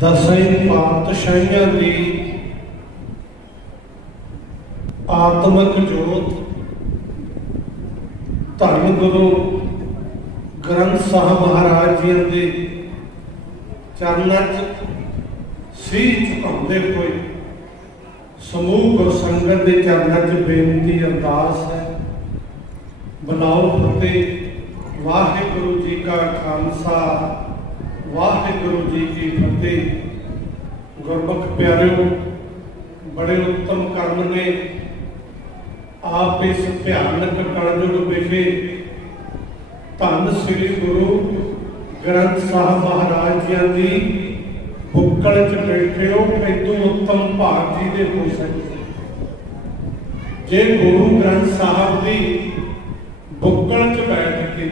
दसें पातशाहियां दी आत्मक जोत धन गुरु ग्रंथ साहब महाराज जी के चरणों सीर झुकाते हुए समूह गुरसंगत के चरणों च बेनती अरदास है। बनाओ फतेह। वाहिगुरु जी का खालसा वाहिगुरु जी की फतेह। गुरमुख प्यारियों, बड़े उत्तम कर्म ने आप इस भयानक कलयुग विखे धन श्री गुरु ग्रंथ साहब महाराज जी की बुक्कड़ च बैठे हो। इतों उत्तम भाग जी दे हो सकते जे गुरु ग्रंथ साहब की बुक्कड़ च बैठ के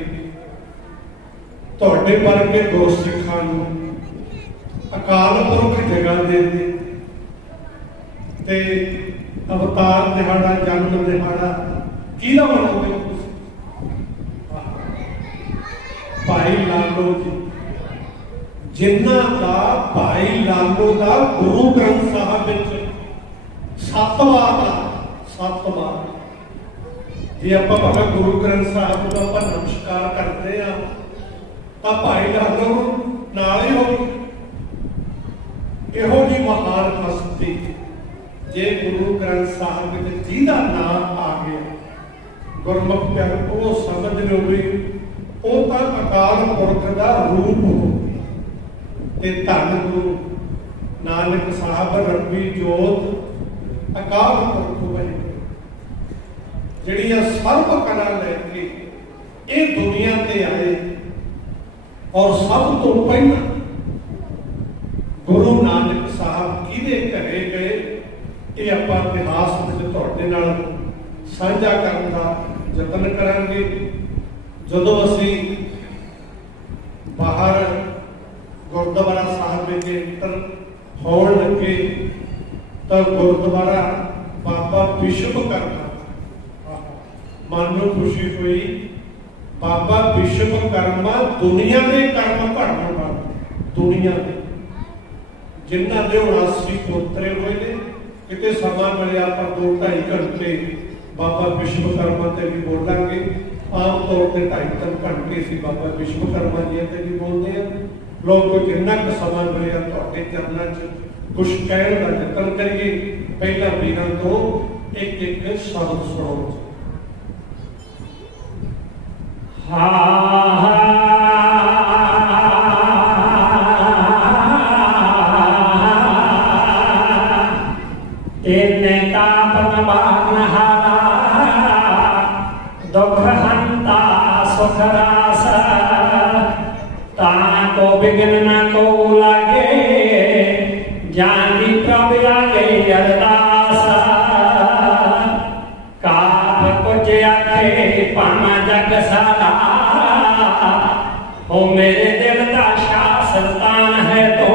तुहाडे वर्गे गुरसिखां नूं अकाल पुरख जगह देते ते अवतार दिहाड़ा जन्म दिहाड़ा किहदा मनाओगे? भाई लालो जी, जिन्हां दा भाई लालो दा गुरु ग्रंथ साहब विच 7 वार जे आपां भावें गुरु ग्रंथ साहब नूं आपां नमस्कार करते हैं तो भाई लालो नाल ही हो। इहो जी महान हस्ती जे गुरु ग्रंथ साहब विच जिहदा नाम आ गया गुरमुख प्यारे वो समझ लो भी वो तो अकाल पुरख का रूप हो। धन गुरु नानक साहब रब्बी जोत अकाल पुरख बने जिहड़ियां सर्व कला लैके ये दुनिया ते आए और सब तो पहला गुरु नानक साहब किहदे घरे गए ये आपां इतिहास में तुहाडे नाल साझा करन दा यतन करांगे। जदों असीं बाहर गुरुद्वारा साहब में एंटर होण लगे तो गुरुद्वारा बाबा विश्वकर्मा मन नूं खुशी हुई। बाबा विश्वकर्मा दुनिया के कर्म घड़न वाले दुनिया के जिन्हां दे 79 पोतरे हुए ने। किते समा मिले आप 2-2.5 घंटे बाबा विश्वकर्मा ते भी बोलांगे। आम तौर पर 2.5-3 घंटे से बाबा विश्वकर्मा जी ते भी बोलते हैं। लोग जिन्ना क समा मिले तुहाडे चरणों च कुछ कहण दा यतन करिए। पहला वीरां तो एक शब्द सुणो। तेने तापन बारनहारा दुख हंता सुख रास ताको बिघ्न न को लागे ज्ञानी प्रभु लागे अरदास काप कुछ आखे पामा जग सारा हो मेरे दिल का शाह सुल्तान है तो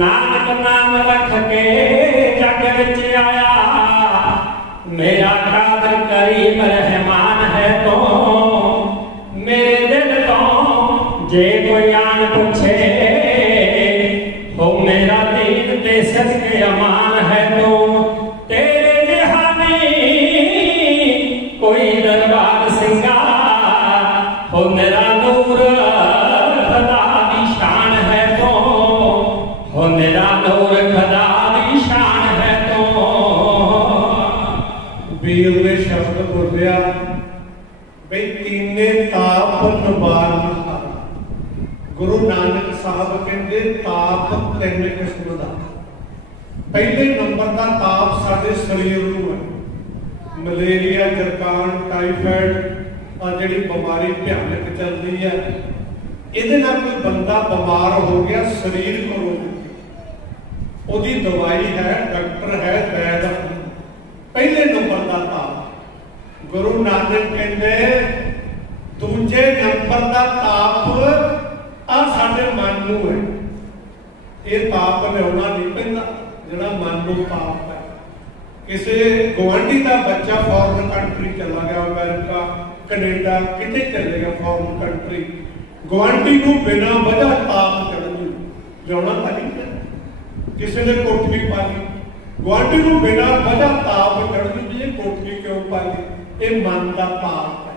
नानक नाम रख के जग विच आया मेरा कादर करीम रहमान है तो मेरे दिल तो जे कोई आन पूछे हो मेरा दीन ते सदके अमान है तो तेरे जहानी कोई दरबार सिंगार हो मेरा नूर खदा दी शान है तो हो मेरा नूर खदा दी शान है तो। वीर ने शब्द बोलिया बई तीने ताप निवारण। गुरु नानक साहब कहते ताप 3 किस्म का। पहले नंबर का ताप साडे शरीर नूं है। मलेरिया जरकान टाइफाइड आ जिहड़ी बीमारी भयानक चलती है इहदे नाल कोई बंदा बीमार हो गया शरीर को रोग ओदी दवाई है डॉक्टर है वैद। पहले नंबर का ताप गुरु नानक कहते दूजे नंबर का ताप आ साडे मन नूं है। ये ताप लियाउणा नहीं पैंदा जिहड़ा मन नूं ताप है। किसी गुआढ़ी का बच्चा फॉरन कंट्री चला गया अमेरिका कनेडा किते चले गया फॉरन कंट्री गुआढ़ी को बिना वजह ताप चढ़ ਲਿਆਉਣਾ ਤਾਂ ਨਹੀਂ ਹੈ। ਕਿਸੇ ਨੇ ਕੋਠੀ ਪਾ ਲਈ, ਗੁਆਂਢੀ ਨੂੰ ਬਿਨਾਂ ਵਜ੍ਹਾ ਤਾਪ ਚੜ੍ਹਦੀ ਵੀ ਇਹ ਕੋਠੀ ਕਿਉਂ ਪਾ ਲਈ, ਇਹ ਮਨ ਦਾ ਤਾਪ ਹੈ।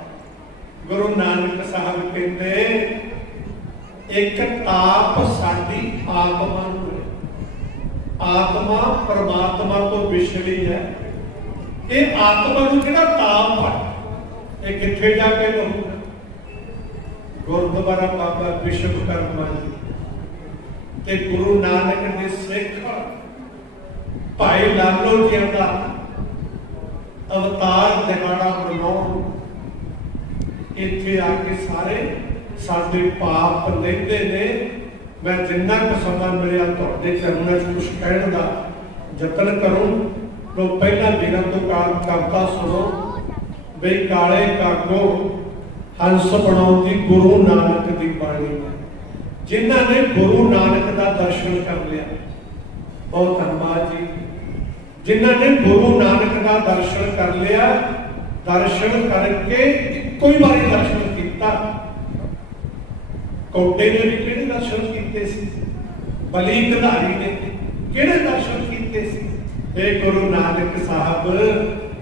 ਗੁਰੂ ਨਾਨਕ ਸਾਹਿਬ ਕਹਿੰਦੇ ਇੱਕ ਤਾਪ ਸਾਡੀ ਆਤਮਾ ਨੂੰ ਹੈ। ਆਤਮਾ ਪਰਮਾਤਮਾ ਤੋਂ ਵਿਛੜੀ ਹੈ। ਇਹ ਆਤਮਾ ਨੂੰ ਜਿਹੜਾ ਤਾਪ ਹੈ ਇਹ ਕਿੱਥੇ ਜਾ ਕੇ ਰਹੂਗਾ? ਗੁਰਦੁਆਰਾ ਬਾਬਾ ਵਿਸ਼ਵਕਰਮਾ ਜੀ ਤੇ ਗੁਰੂ ਨਾਨਕ ਦੇ ਸਿੱਖ ਭਾਈ ਲਾਲੋ ਜੀ ਦਾ ਅਵਤਾਰ ਦਿਹਾੜਾ ਮਨਾਉਣ ਇੱਥੇ ਆ ਕੇ ਸਾਰੇ ਸਾਡੇ ਪਾਪ ਲੈਂਦੇ ਨੇ। ਮੈਂ ਜਿੰਨਾ ਕੁ ਸਮਾਂ ਮਿਲਿਆ ਤੁਹਾਡੇ ਚਰਨਾਂ 'ਚ ਕੁਛ ਕਹਿਣ ਦਾ ਯਤਨ ਕਰੂੰ। ਤੋਂ ਪਹਿਲਾਂ ਵੀਰਾਂ ਤੋਂ ਕਵਿਤਾ ਸੁਣੋ ਬਈ ਕਾਲੇ ਕਾਗੋ ਹੰਸ ਬਣਾਉਂਦੀ ਗੁਰੂ ਨਾਨਕ ਦੀ ਬਾਣੀ ਹੈ। ਜਿਨ੍ਹਾਂ ਨੇ ਗੁਰੂ ਨਾਨਕ ਦਾ ਦਰਸ਼ਨ ਕਰ ਲਿਆ, ਬਹੁਤ ਧੰਨਵਾਦ ਜੀ। ਜਿਨ੍ਹਾਂ ਨੇ ਗੁਰੂ ਨਾਨਕ ਦਾ ਦਰਸ਼ਨ ਕਰ ਲਿਆ, ਦਰਸ਼ਨ ਕਰਕੇ ਇੱਕੋ ਹੀ ਵਾਰੀ ਦਰਸ਼ਨ ਕੀਤਾ। ਕੋਟੇ ਨੇ ਵੀ ਕਿਹੜੇ ਦਰਸ਼ਨ ਕੀਤੇ ਸੀ? ਬਲੀ ਕਧਾਰੀ ਨੇ ਕਿਹੜੇ ਦਰਸ਼ਨ ਕੀਤੇ ਸੀ? ਇਹ ਗੁਰੂ ਨਾਨਕ ਸਾਹਿਬ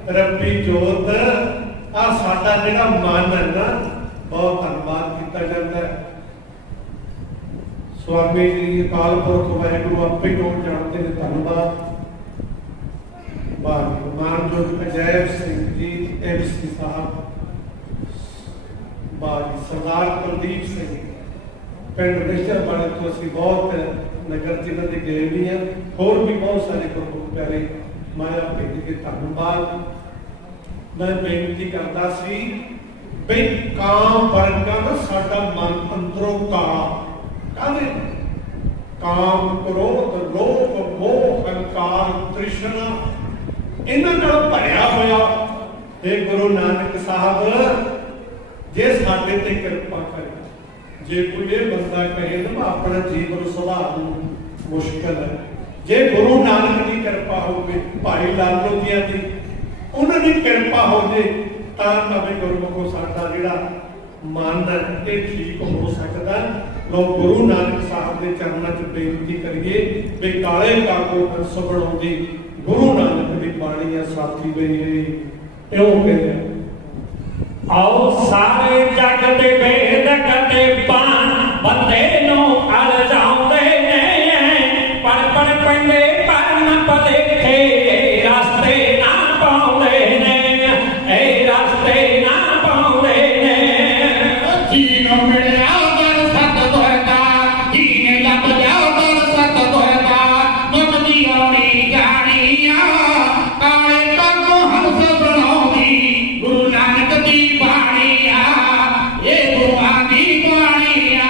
ਰੱਬੀ ਜੋਤ ਆ ਸਾਡਾ ਜਿਹੜਾ ਮਨ ਹੈ ਨਾ, ਬਹੁਤ ਧੰਨਵਾਦ ਕੀਤਾ ਜਾਂਦਾ ਹੈ। ਸਵਾਮੀ ਜੀ ਅਕਾਲ ਪੁਰਖ ਵਾਹਿਗੁਰੂ ਆਪੇ ਲੋਕ ਜਾਣਦੇ ਨੇ, ਧੰਨਵਾਦ। ਮਾਨਯੋਗ ਅਜੈਬ ਸਿੰਘ ਜੀ MC ਸਾਹਿਬ, ਸਰਦਾਰ ਕੁਲਦੀਪ ਸਿੰਘ ਪਿੰਡ ਰਿਸ਼ਤਰ ਵਾਲੇ ਤੋਂ ਅਸੀਂ ਬਹੁਤ ਨਗਰ ਜਿਨ੍ਹਾਂ ਦੇ ਗਏ ਵੀ ਹਾਂ, ਹੋਰ ਵੀ ਬਹੁਤ ਸਾਰੇ ਗੁਰਮੁਖ ਪਿਆਰੇ ਮਾਇਆ ਭੇਜ ਕੇ ਧੰਨਵਾਦ। ਮੈਂ ਬੇਨਤੀ ਕਰਦਾ ਸੀ ਬਈ ਕਾਮ ਵਰਗਾ ਨਾ ਸਾਡਾ ਮਨ ਅੰਦਰੋਂ ਕਾਹਦੇ ਕਾਮ, ਕ੍ਰੋਧ, ਲੋਭ, ਮੋਹ, ਹੰਕਾਰ, ਤ੍ਰਿਸ਼ਨਾ ਇਹਨਾਂ ਨਾਲ ਭਰਿਆ ਹੋਇਆ। ਇਹ ਗੁਰੂ ਨਾਨਕ ਸਾਹਿਬ ਜੇ ਸਾਡੇ ਤੇ ਕਿਰਪਾ ਕਰੇ, ਜੇ ਕੋਈ ਇਹ ਬੰਦਾ ਕਹੇ ਨਾ ਆਪਣਾ ਜੀਵਨ ਸੁਧਾਰਨ ਮੁਸ਼ਕਲ ਹੈ, ਜੇ ਗੁਰੂ ਨਾਨਕ ਦੀ ਕਿਰਪਾ ਹੋਵੇ, ਭਾਈ ਲਾਲੋ ਜੀਆਂ ਦੀ ਉਹਨਾਂ ਦੀ ਕਿਰਪਾ ਹੋ ਜੇ ਤਾਂ ਨਵੇਂ ਗੁਰਮੁਖੋ ਸਾਡਾ ਜਿਹੜਾ ਮਨ ਹੈ ਇਹ ਠੀਕ ਹੋ ਸਕਦਾ। ਲੋਕ ਗੁਰੂ ਨਾਨਕ ਸਾਹਿਬ ਦੇ ਚਰਨਾਂ 'ਚ ਬੇਨਤੀ ਕਰੀਏ ਵੀ ਕਾਲੇ ਕਾਗੋ ਹੰਸ ਬਣਾਉਂਦੀ ਗੁਰੂ ਨਾਨਕ ਦੀ ਬਾਣੀ ਆ ਸਾਥੀ ਬਈ ਇਉਂ ਕਹਿੰਦੇ ਆਓ ਸਾਰੇ ਜਗ ਦੇ ਵੇਦ ਕਦੇ ਪਾਣ ਬੰਦੇ ਨੂੰ ਅਲਝਾਉਂਦੇ ਨੇ, ਪੜ ਪੜ ਪੈਂਦੇ ਪਰਮ ਭਲੇਖੇ ਰਸਤੇ ਨਾ ਪਾਉਂਦੇ ਨੇ, ਇਹ ਰਸਤੇ ਨਾ ਪਾਉਂਦੇ ਨੇ। ਜੀ ਨੂੰ ਮਿਲਿਆ ਦਰ ਸਤ ਦੋਹਦਾ, ਜੀ ਨੇ ਲੱਭ ਲਿਆ ਦਰ ਸਤ ਦੋਹਦਾ, ਦੁੱਖ ਦੀ ਔੜੀ ਜਾਣੀਆਂ ਕਾਲੇ ਕਾਗੋ ਹੰਸ ਬਣਾਉਂਦੀ ਗੁਰੂ ਨਾਨਕ ਦੀ ਬਾਣੀ ਆ, ਇਹ ਗੁਰੂਆਂ ਦੀ ਬਾਣੀ ਆ।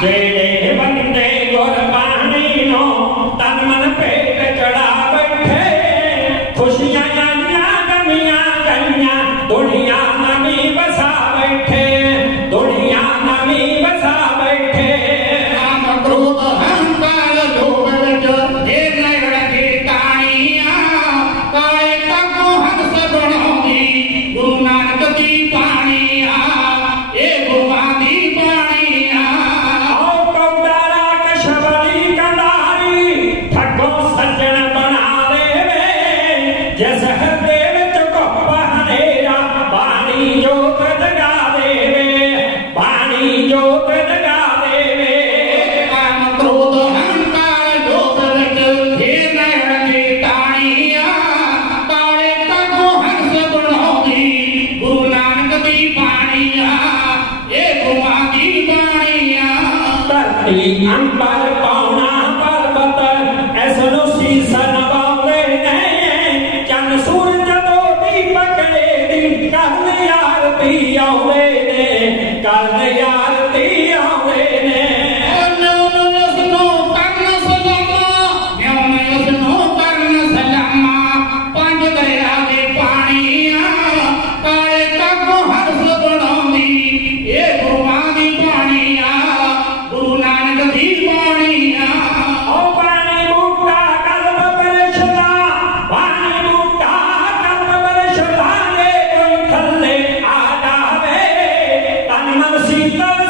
ਜਿਹੜੇ ਬੰਦੇ ਗੁਰਬਾਣੀ ਨੂੰ ਤਨ ਮਨ ਭੇਟ ਚੜਾ ਬੈਠੇ, ਖੁਸ਼ੀਆਂ ਆਈਆਂ ਗਮੀਆਂ ਗਈਆਂ ਦੁਨੀਆ ਨਵੀਂ ਵਸਾ ਬੈਠੇ, ਦੁਨੀਆ ਨਵੀਂ ਵਸਾ ਬੈਠੇ। ਕਾਮ ਕ੍ਰੋਧ ਹੰਕਾਰ ਲੋਭ ਵਿੱਚ ਇਹ ਨਗੜ ਦੀ ਤਾਣੀਆਂ ਕਾਲੇ ਕਾਗੋ ਹੰਸ ਬਣਾਉਂਦੀ ਗੁਰੂ ਨਾਨਕ ਦੀ ਬਾਣੀ ਆ, ਇਹ ਗੁਰੂਆਂ ਦੀ ਬਾਣੀ ਆ। ਆਓ ਕੌਦਾਰਾ ਕਸ਼ਬਰੀ ਕੰਧਾਰੀ ਠੱਗੋ ਸੱਜਣ ਬਣਾ ਦੇਵੇ, ਜਿਸ ਹਿਰਦੇ ਵਿੱਚ ਘੁੱਪ ਹਨੇਰਾ ਬਾਣੀ ਜੋਤ ਜਗਾ ਦੇਵੇ, ਬਾਣੀ ਜੋਤ ਜਗਾ ਦੇਵੇ। ਕਾਮ ਕ੍ਰੋਧ ਹੰਕਾਰ ਲੋਭ ਵਿੱਚ ਇਹ ਨਗੜ ਦੀ ਤਾਣੀਆਂ ਕਾਲੇ ਕਾਗੋ ਹੰਸ ਬਣਾਉਂਦੀ ਗੁਰੂ ਨਾਨਕ ਦੀ ਬਾਣੀ ਆ, ਇਹ ਗੁਰੂਆਂ ਦੀ ਬਾਣੀ ਆ। ਧਰਤੀ ਅੰਬਰ ਪਾਉਣਾ ਪਰਬਤ ਐਸ ਨੂੰ ਸੀਸ ਨਵਾਉਂਦੇ ਨੇ, ਚੰਨ ਸੂਰਜ ਦੋ ਦੀਪਕ ਦੀ ਕਰਨ ਆਰਤੀ ਆਉਂਦੇ ਨੇ, ਕਰਨ ਆਰਤੀ ਆਉਂਦੇ ਨੇ। ਆਓ ਪਾਣੀ ਬੂਟਾ ਕਲਮ ਬਰਛਦਾ, ਪਾਣੀ ਬੂਟਾ ਕਲਮ ਬਰਛਦਾ, ਜੇ ਕੋਈ ਥੱਲੇ ਆ ਜਾਵੇ ਤਨ ਮਨ ਸੀਤਲ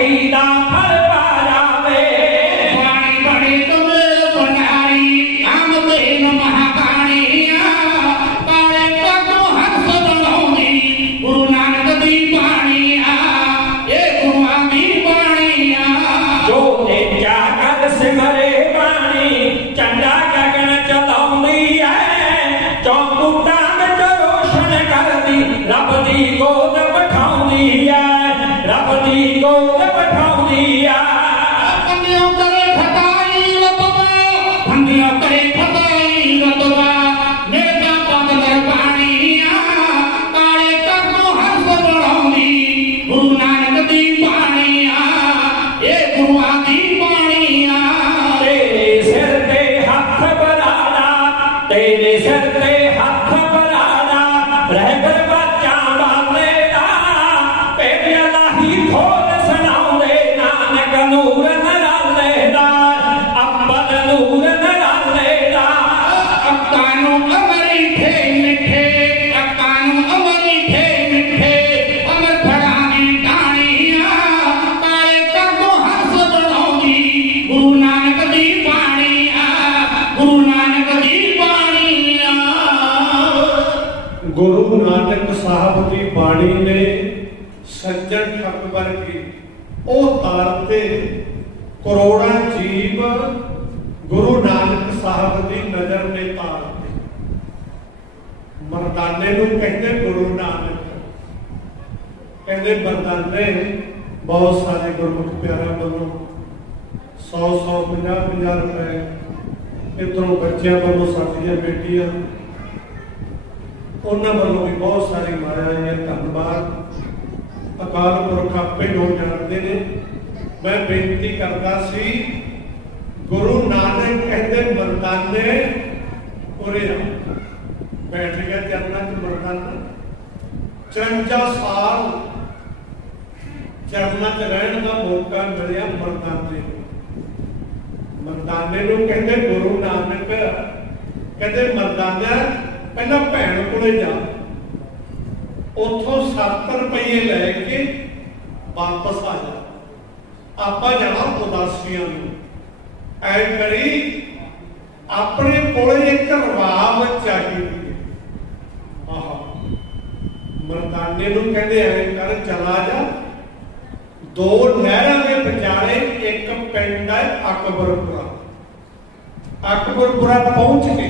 चौकड़ी दा फल पा जावे बाणी बड़ी तुम्हें बनारी आम देन महाकाणिया काले पगो हंस बनाऊंगी गुरु नानक दी बाणिया ये गुरुआ दी बाणिया जो देखा कर सिमरे बाणी चंगा गगन चलाउंदी है चौकुटा विच रोशन करदी रब दी गोद बिठाउंदी है रब दी गोद बिठाउंदी है पंडियों करे खताई रतबा पंडियों करे खताई रतबा मेरा पगलर बाणिया काले पगो हंस बनाऊंगी गुरु नानक दी बाणिया ये गुरुआ दी बाणिया तेरे सिर ते हथ बलाड़ा तेरे सिर ते हथ बलाड़ा रह कर बच्चा बाले दा पेड़ लाही खोल सुनाउंदे नानक नूर नराले दा अब्बल नूर नराले दा अकानु अमरी थे मिठे अकानु अमरी थे मिठे अमर फड़ानी डाणिया काले पगो हंस बनाऊंगी गुरु नानक दी बाणिया गुरु नानक दी बाणिया गुरु नानक साहब की बाणी ने सज्जन ठग वर्गी ਉਹ ਤਾਰਤੇ ਕਰੋੜਾਂ ਜੀਵ ਗੁਰੂ ਨਾਨਕ ਸਾਹਿਬ ਦੀ ਨਜ਼ਰ ਨੇ ਤਾਰਤੇ ਮਰਦਾਨੇ ਨੂੰ ਕਹਿੰਦੇ ਗੁਰੂ ਨਾਨਕ ਕਹਿੰਦੇ ਮਰਦਾਨੇ ਬਹੁਤ ਸਾਰੇ ਗੁਰਮੁਖ ਪਿਆਰਿਆਂ ਵੱਲੋਂ 100 50 ਰੁਪਏ ਇਧਰੋਂ ਬੱਚਿਆਂ ਵੱਲੋਂ ਸਾਡੀਆਂ ਬੇਟੀਆਂ ਉਹਨਾਂ ਵੱਲੋਂ ਵੀ ਬਹੁਤ ਸਾਰੀ ਮਾਇਆ ਹੈ ਧੰਨਵਾਦ ਅਕਾਲ ਪੁਰਖ ਆਪੇ ਨੂੰ ਜਾਣਦੇ ਨੇ ਮੈਂ ਬੇਨਤੀ ਕਰਦਾ ਸੀ ਗੁਰੂ ਨਾਨਕ ਕਹਿੰਦੇ ਮਰਦਾਨੇ ਉਰੇ ਆ ਬੈਠ ਗਿਆ ਚਰਨਾਂ 'ਚ ਮਰਦਾਨਾ 54 ਸਾਲ ਚਰਨਾਂ 'ਚ ਰਹਿਣ ਦਾ ਮੌਕਾ ਮਿਲਿਆ ਮਰਦਾਨੇ ਨੂੰ ਕਹਿੰਦੇ ਗੁਰੂ ਨਾਨਕ ਕਹਿੰਦੇ ਮਰਦਾਨਾ ਪਹਿਲਾਂ ਭੈਣ ਕੋਲੇ ਜਾ ਉੱਥੋਂ 7 ਰੁਪਏ ਲੈ ਕੇ ਵਾਪਸ ਆ ਜਾ ਆਪਾਂ ਜਾਣਾ ਉਦਾਸੀਆਂ ਨੂੰ ਐ ਕਰੀ ਆਪਣੇ ਕੋਲੇ ਇੱਕ ਰਵਾਬ ਚਾਹੀਦੀ ਆਹ ਮਰਦਾਨੇ ਨੂੰ ਕਹਿੰਦੇ ਐ ਕਰ ਚਲਾ ਜਾ ਦੋ ਨਹਿਰਾਂ ਦੇ ਵਿਚਾਲੇ ਇੱਕ ਪਿੰਡ ਹੈ ਅਕਬਰਪੁਰਾ ਪਹੁੰਚ ਕੇ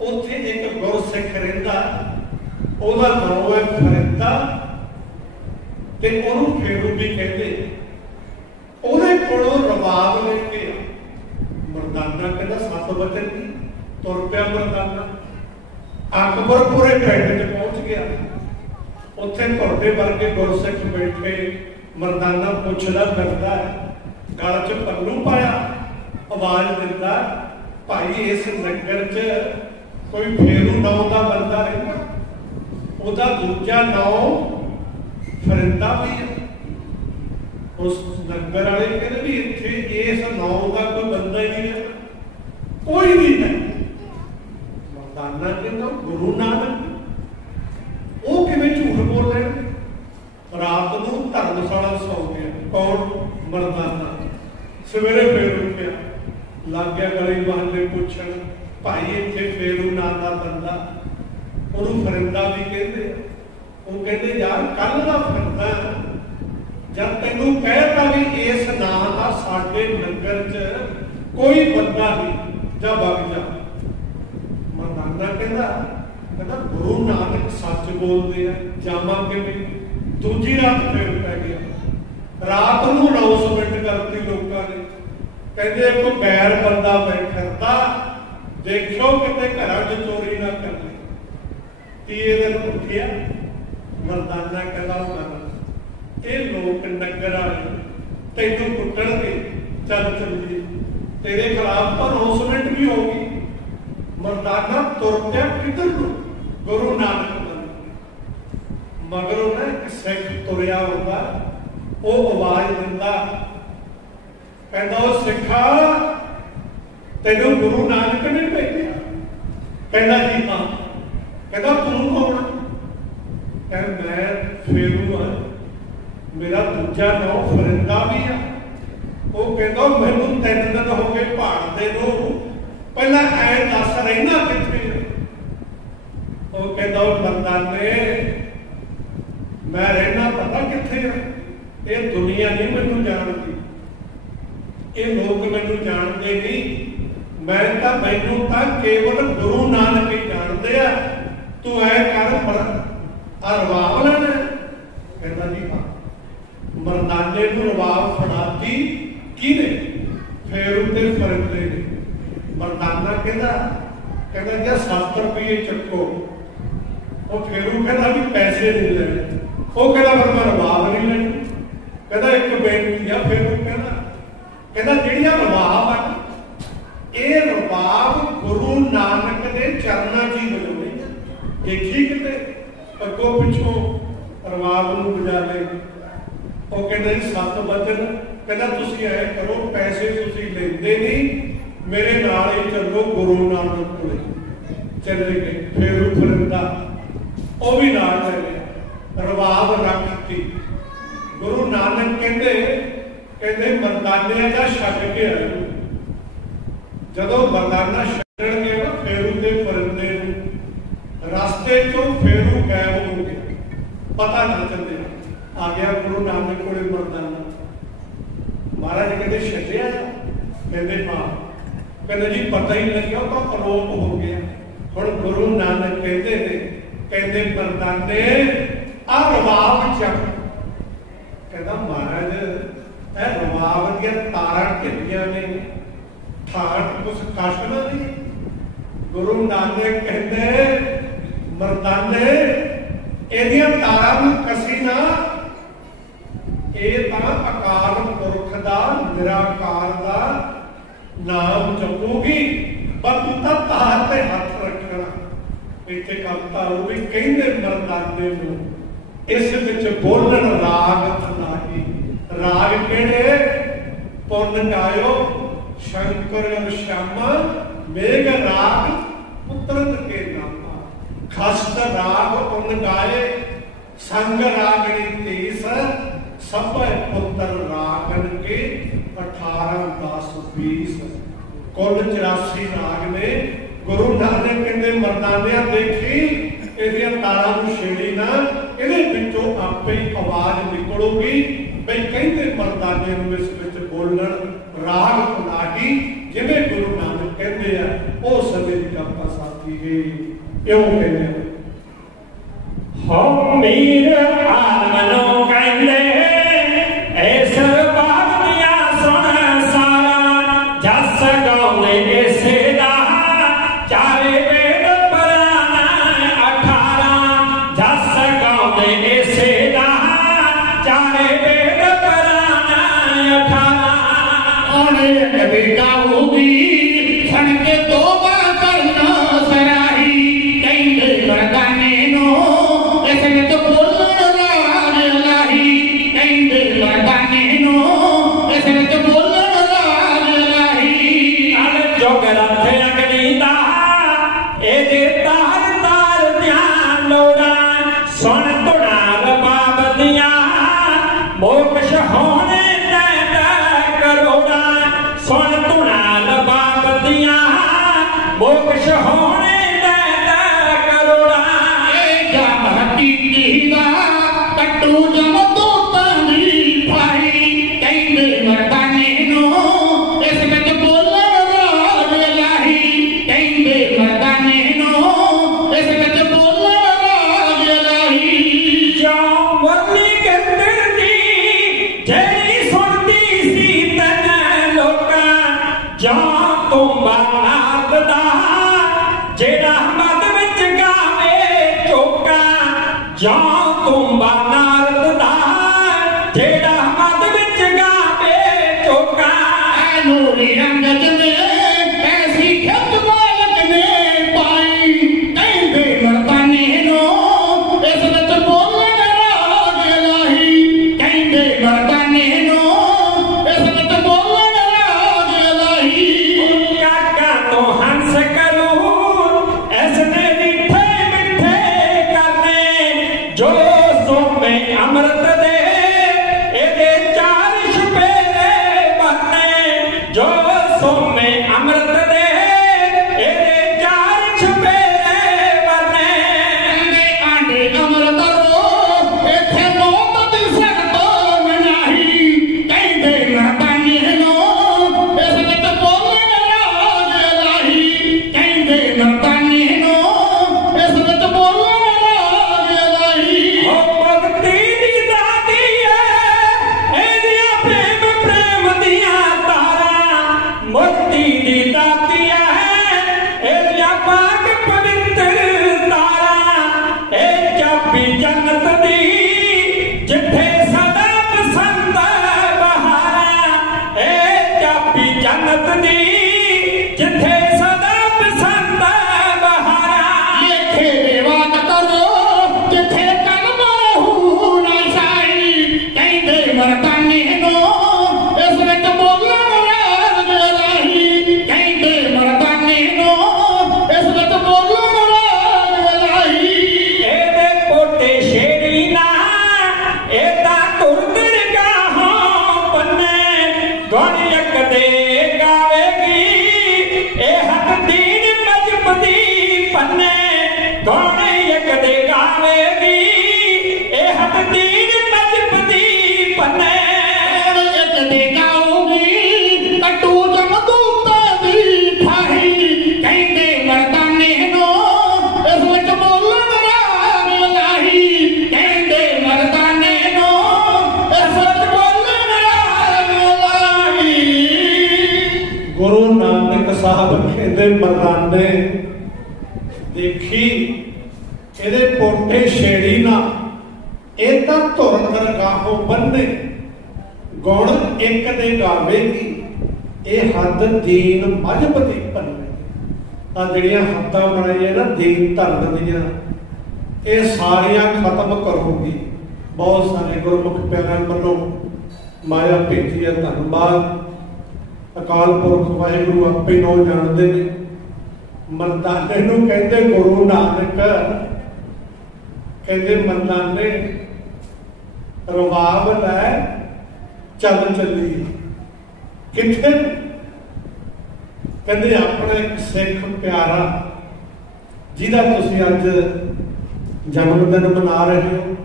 ਉੱਥੇ ਇੱਕ ਗੁਰਸਿੱਖ ਰਹਿੰਦਾ ਉਹਦਾ ਨਾਮ ਹੈ ਫਰਿੱਦਾ ਤੇ ਉਹਨੂੰ ਫੇਰੂ ਵੀ ਕਹਿੰਦੇ ਉਹਦੇ ਕੋਲੋਂ ਰਵਾਬ ਲੈ ਕੇ ਮਰਦਾਨਾ ਕਹਿੰਦਾ 7 ਵਜੇ ਤੁਰ ਪਿਆ ਮਰਦਾਨਾ ਅਕਬਰਪੁਰੇ ਪਿੰਡ 'ਚ ਪਹੁੰਚ ਗਿਆ ਉੱਥੇ ਤੁਹਾਡੇ ਵਰਗੇ ਗੁਰਸਿੱਖ ਬੈਠੇ ਮਰਦਾਨਾ ਪੁੱਛਦਾ ਫਿਰਦਾ ਗਲ 'ਚ ਪੱਲੂ ਪਾਇਆ ਆਵਾਜ਼ ਦਿੰਦਾ ਭਾਈ ਇਸ ਨਗਰ 'ਚ ਕੋਈ ਫੇਰੂ ਨਾਮ ਦਾ ਬੰਦਾ ਰਹਿੰਦਾ ਉਹਦਾ ਦੂਜਾ ਨਾਮ ਫਰਿੰਦਾ ਵੀ ਹੈ ਉਸ ਨਗਰ ਵਾਲੇ ਕਹਿੰਦੇ ਵੀ ਇੱਥੇ ਇਸ ਨਾਮ ਦਾ ਕੋਈ ਬੰਦਾ ਹੀ ਨਹੀਂ ਹੈ ਕੋਈ ਨਹੀਂ ਹੈ ਮਰਦਾਨਾ ਕਹਿੰਦਾ ਗੁਰੂ ਨਾਨਕ ਉਹ ਕਿਵੇਂ ਝੂਠ ਬੋਲ ਰਹੇ ਰਾਤ ਨੂੰ ਧਰਮਸ਼ਾਲਾ ਸੌ ਗਿਆ ਕੌਣ ਮਰਦਾਨਾ ਸਵੇਰੇ ਫੇਰ ਉੱਠਿਆ ਲੱਗ ਗਿਆ ਗਲੀ ਬਹਾਨੇ ਪੁੱਛਣ ਭਾਈ ਇੱਥੇ ਫੇਰੂ ਨਾਂ ਦਾ ਬੰਦਾ ਉਹਨੂੰ ਫਰਿੰਦਾ ਵੀ ਕਹਿੰਦੇ ਉਹ ਕਹਿੰਦੇ ਯਾਰ ਕੱਲ ਦਾ ਫਿਰਦਾ ਜਦ ਤੈਨੂੰ ਕਹਿਤਾ ਵੀ ਇਸ ਨਾਂ ਦਾ ਸਾਡੇ ਨਗਰ 'ਚ ਕੋਈ ਬੰਦਾ ਨਹੀਂ ਜਾ ਵਗ ਜਾ ਮਰਦਾਨਾ ਕਹਿੰਦਾ ਗੁਰੂ ਨਾਨਕ ਸੱਚ ਬੋਲਦੇ ਆ ਜਾਵਾਂ ਕਿਵੇਂ ਦੂਜੀ ਰਾਤ ਫੇਰ ਪੈ ਗਿਆ ਰਾਤ ਨੂੰ ਅਨਾਉਂਸਮੈਂਟ ਕਰਤੀ ਲੋਕਾਂ ਨੇ ਕਹਿੰਦੇ ਕੋਈ ਗੈਰ ਬੰਦਾ ਬੈਠਾ ਦੇਖਿਓ ਕਿਤੇ ਘਰਾਂ 'ਚ ਚੋਰੀ ਨਾ ਕਰਨੀ ਤੀਏ ਦਿਨ ਉੱਠਿਆ ਮਰਦਾਨਾ ਕਹਿੰਦਾ ਇਹ ਲੋਕ ਨਗਰ ਵਾਲੇ ਤੈਨੂੰ ਕੁੱਟਣਗੇ ਚੱਲ ਚੱਲੀਏ ਤੇਰੇ ਖਿਲਾਫ ਤਾਂ ਅਨਾਉਂਸਮੈਂਟ ਵੀ ਹੋਗੀ ਮਰਦਾਨਾ ਤੁਰ ਪਿਆ ਕਿੱਧਰ ਨੂੰ ਗੁਰੂ ਨਾਨਕ ਮਗਰੋਂ ਨਾ ਇੱਕ ਸਿੱਖ ਤੁਰਿਆ ਹੁੰਦਾ ਉਹ ਆਵਾਜ਼ ਦਿੰਦਾ ਕਹਿੰਦਾ ਉਹ ਸਿੱਖਾ ਤੈਨੂੰ ਗੁਰੂ ਨਾਨਕ ਨੇ ਭੇਜਿਆ ਕਹਿੰਦਾ ਜੀ ਹਾਂ ਕਹਿੰਦਾ ਤੂੰ ਕੌਣ ਕਹਿੰਦਾ ਮੈਂ ਫੇਰੂ ਹਾਂ मेरा दूजा नाम फरिंदा भी है। वो कहता मैनू 3 दिन हो गए भाड़ते नू, पहला ऐ दस रहना किथे? वो कहता मर्दाने मैं रहना पता किथे है, ये दुनिया नहीं मैनू जानती, ये लोग मैनू जानते नहीं, मैनू तो केवल गुरु नानक ही जानते आ। तू ऐ कर रवाब लेना? कहता जी हाँ। मरदाने को रवाब फड़ाती किने? फेरू ते फरिंदे ने। मरदाना कहता जी 7 रुपये चक्को। वो फेरू कहता भी पैसे नहीं लेने। वो कहता फिर मैं रवाब नहीं लेनी। कहता एक बेनती है। फेरू कहता जी रवाब है ये रवाब गुरु नानक ने चरणा जी बजाने। देखी किते अगों पिछों रवाब नूं बजा ले। वो कहता जी 7 वजन। कहता तुसीं ऐ करो पैसे तुसीं लेंदे नहीं, मेरे नाल ही चलो गुरु नानक कोले। चले गए। फेरू फरिंदा वो भी नाल ले गया। रवाब रखती। गुरु नानक कहते मरदाने का छड्ड के आए। जदों मरदाना छड्डण गया ना फेरू ते फरिंदे नूं, रास्ते चों फेरू गायब हो गया, पता ना चले। आ गया गुरु नानक को मरदाना। महाराज कहते छड्डिया? कहते हाँ। कहते जी पता ही लग्या तो अलोप हो गया। हुण गुरु नानक कहते मरदाने आ रवाब चक। कहता महाराज ए रवाब दियां तारां ढिलियां ने, ठाठ कुछ कशना नहीं। गुरु नानक कहते मरदाने एदियां तारां नूं कसी ना, ਇਹ ਤਾਂ ਅਕਾਲ ਪੁਰਖ ਦਾ ਨਿਰਾਕਾਰ ਦਾ ਨਾਮ ਜਪੂਗੀ, ਪਰ ਤੂੰ ਤਾਂ ਤਾਰ ਤੇ ਹੱਥ ਰੱਖਣਾ। ਇੱਥੇ ਕਵਿਤਾ ਉਹ ਵੀ ਕਹਿੰਦੇ ਮਰਦਾਨੇ ਨੂੰ ਇਸ ਵਿੱਚ ਬੋਲਣ ਰਾਗ ਥਨਾਹੀ। ਰਾਗ ਕਿਹੜੇ? ਪੁੰਨ ਗਾਇਓ ਸ਼ੰਕਰ ਸ਼ਾਮਾ, ਮੇਘ ਰਾਗ ਪੁੱਤਰਤ ਕੇ ਨਾਮਾ। ਖਸਤ ਰਾਗ ਪੁੰਨ ਗਾਏ, ਸੰਗ ਰਾਗਣੀ ਤੀਸ, सब पुत्र रागन के 18 10 20 कुल 84 राग ने। गुरु नानक कहते मरदानिया देखी ਇਹਦੀਆਂ ਤਾਰਾਂ ਨੂੰ ਛੇੜੀ ਨਾ, ਇਹਦੇ ਵਿੱਚੋਂ ਆਪੇ ਹੀ ਆਵਾਜ਼ ਨਿਕਲੂਗੀ। ਬਈ ਕਹਿੰਦੇ ਮਰਦਾਨੇ ਨੂੰ ਇਸ ਵਿੱਚ ਬੋਲਣ ਰਾਗ ਪੁਨਾਹੀ, ਜਿਵੇਂ ਗੁਰੂ ਨਾਨਕ ਕਹਿੰਦੇ ਆ ਉਹ ਸਮੇਂ ਦੀ ਕਪਾ ਸਾਥੀ ਹੈ। ਇਉਂ ਕਹਿੰਦੇ ਹੋ ਮੀਰ ਆਲਮਨੋਂ ਕਹਿੰਦੇ मर्दाने नो इस विच बोलन राज लाही कहंदे मर्दाने नो इस विच बोलन राज लाही एदे पोटे शेरी ना एदा तुरदर गाहों पन्ने गण एक दे गावेगी ए हक दीन मजबती पन्ने गण एक दे गावेगी ए हक दीन मजबती पन्ने एक दे गाओगी कटू जमदूता दी ठाही कहंदे मर्दाने नो इस विच बोलन राज लाही कहंदे मर्दाने नो इस विच बोलन राज लाही गुरु नानक साहब कहते मर्दाने देखी ਇਹਦੇ ਪੋਟੇ ਛੇੜੀ ਨਾ ਇਹ ਤਾਂ ਧੁਰ ਦਰਗਾਹੋਂ ਬੰਨੇ ਗੁਣ ਇੱਕ ਦੇ ਗਾਵੇਗੀ ਇਹ ਹੱਦ ਦੀਨ ਮਜਬਤੀ ਪੰਨੇ ਆ ਜਿਹੜੀਆਂ ਹੱਦਾਂ ਬਣਾਈਆਂ ਨਾ ਦੀਨ ਧਰਮ ਦੀਆਂ ਇਹ ਸਾਰੀਆਂ ਖਤਮ ਕਰੂਗੀ ਬਹੁਤ ਸਾਰੇ ਗੁਰਮੁਖ ਪਿਆਰਿਆਂ ਵੱਲੋਂ ਮਾਇਆ ਭੇਜੀ ਹੈ ਧੰਨਵਾਦ ਅਕਾਲ ਪੁਰਖ ਵਾਹਿਗੁਰੂ ਆਪੇ ਨੂੰ ਜਾਣਦੇ ਨੇ ਮਰਦਾਨੇ ਨੂੰ ਕਹਿੰਦੇ ਗੁਰੂ ਨਾਨਕ ਕਹਿੰਦੇ ਮਰਦਾਨੇ ਰਵਾਬ ਲੈ ਚੱਲ ਚੱਲੀ ਕਿੱਥੇ ਕਹਿੰਦੇ ਆਪਣਾ ਇੱਕ ਸਿੱਖ ਪਿਆਰਾ ਜਿਹਦਾ ਤੁਸੀਂ ਅੱਜ ਜਨਮ ਦਿਨ ਮਨਾ ਰਹੇ ਹੋ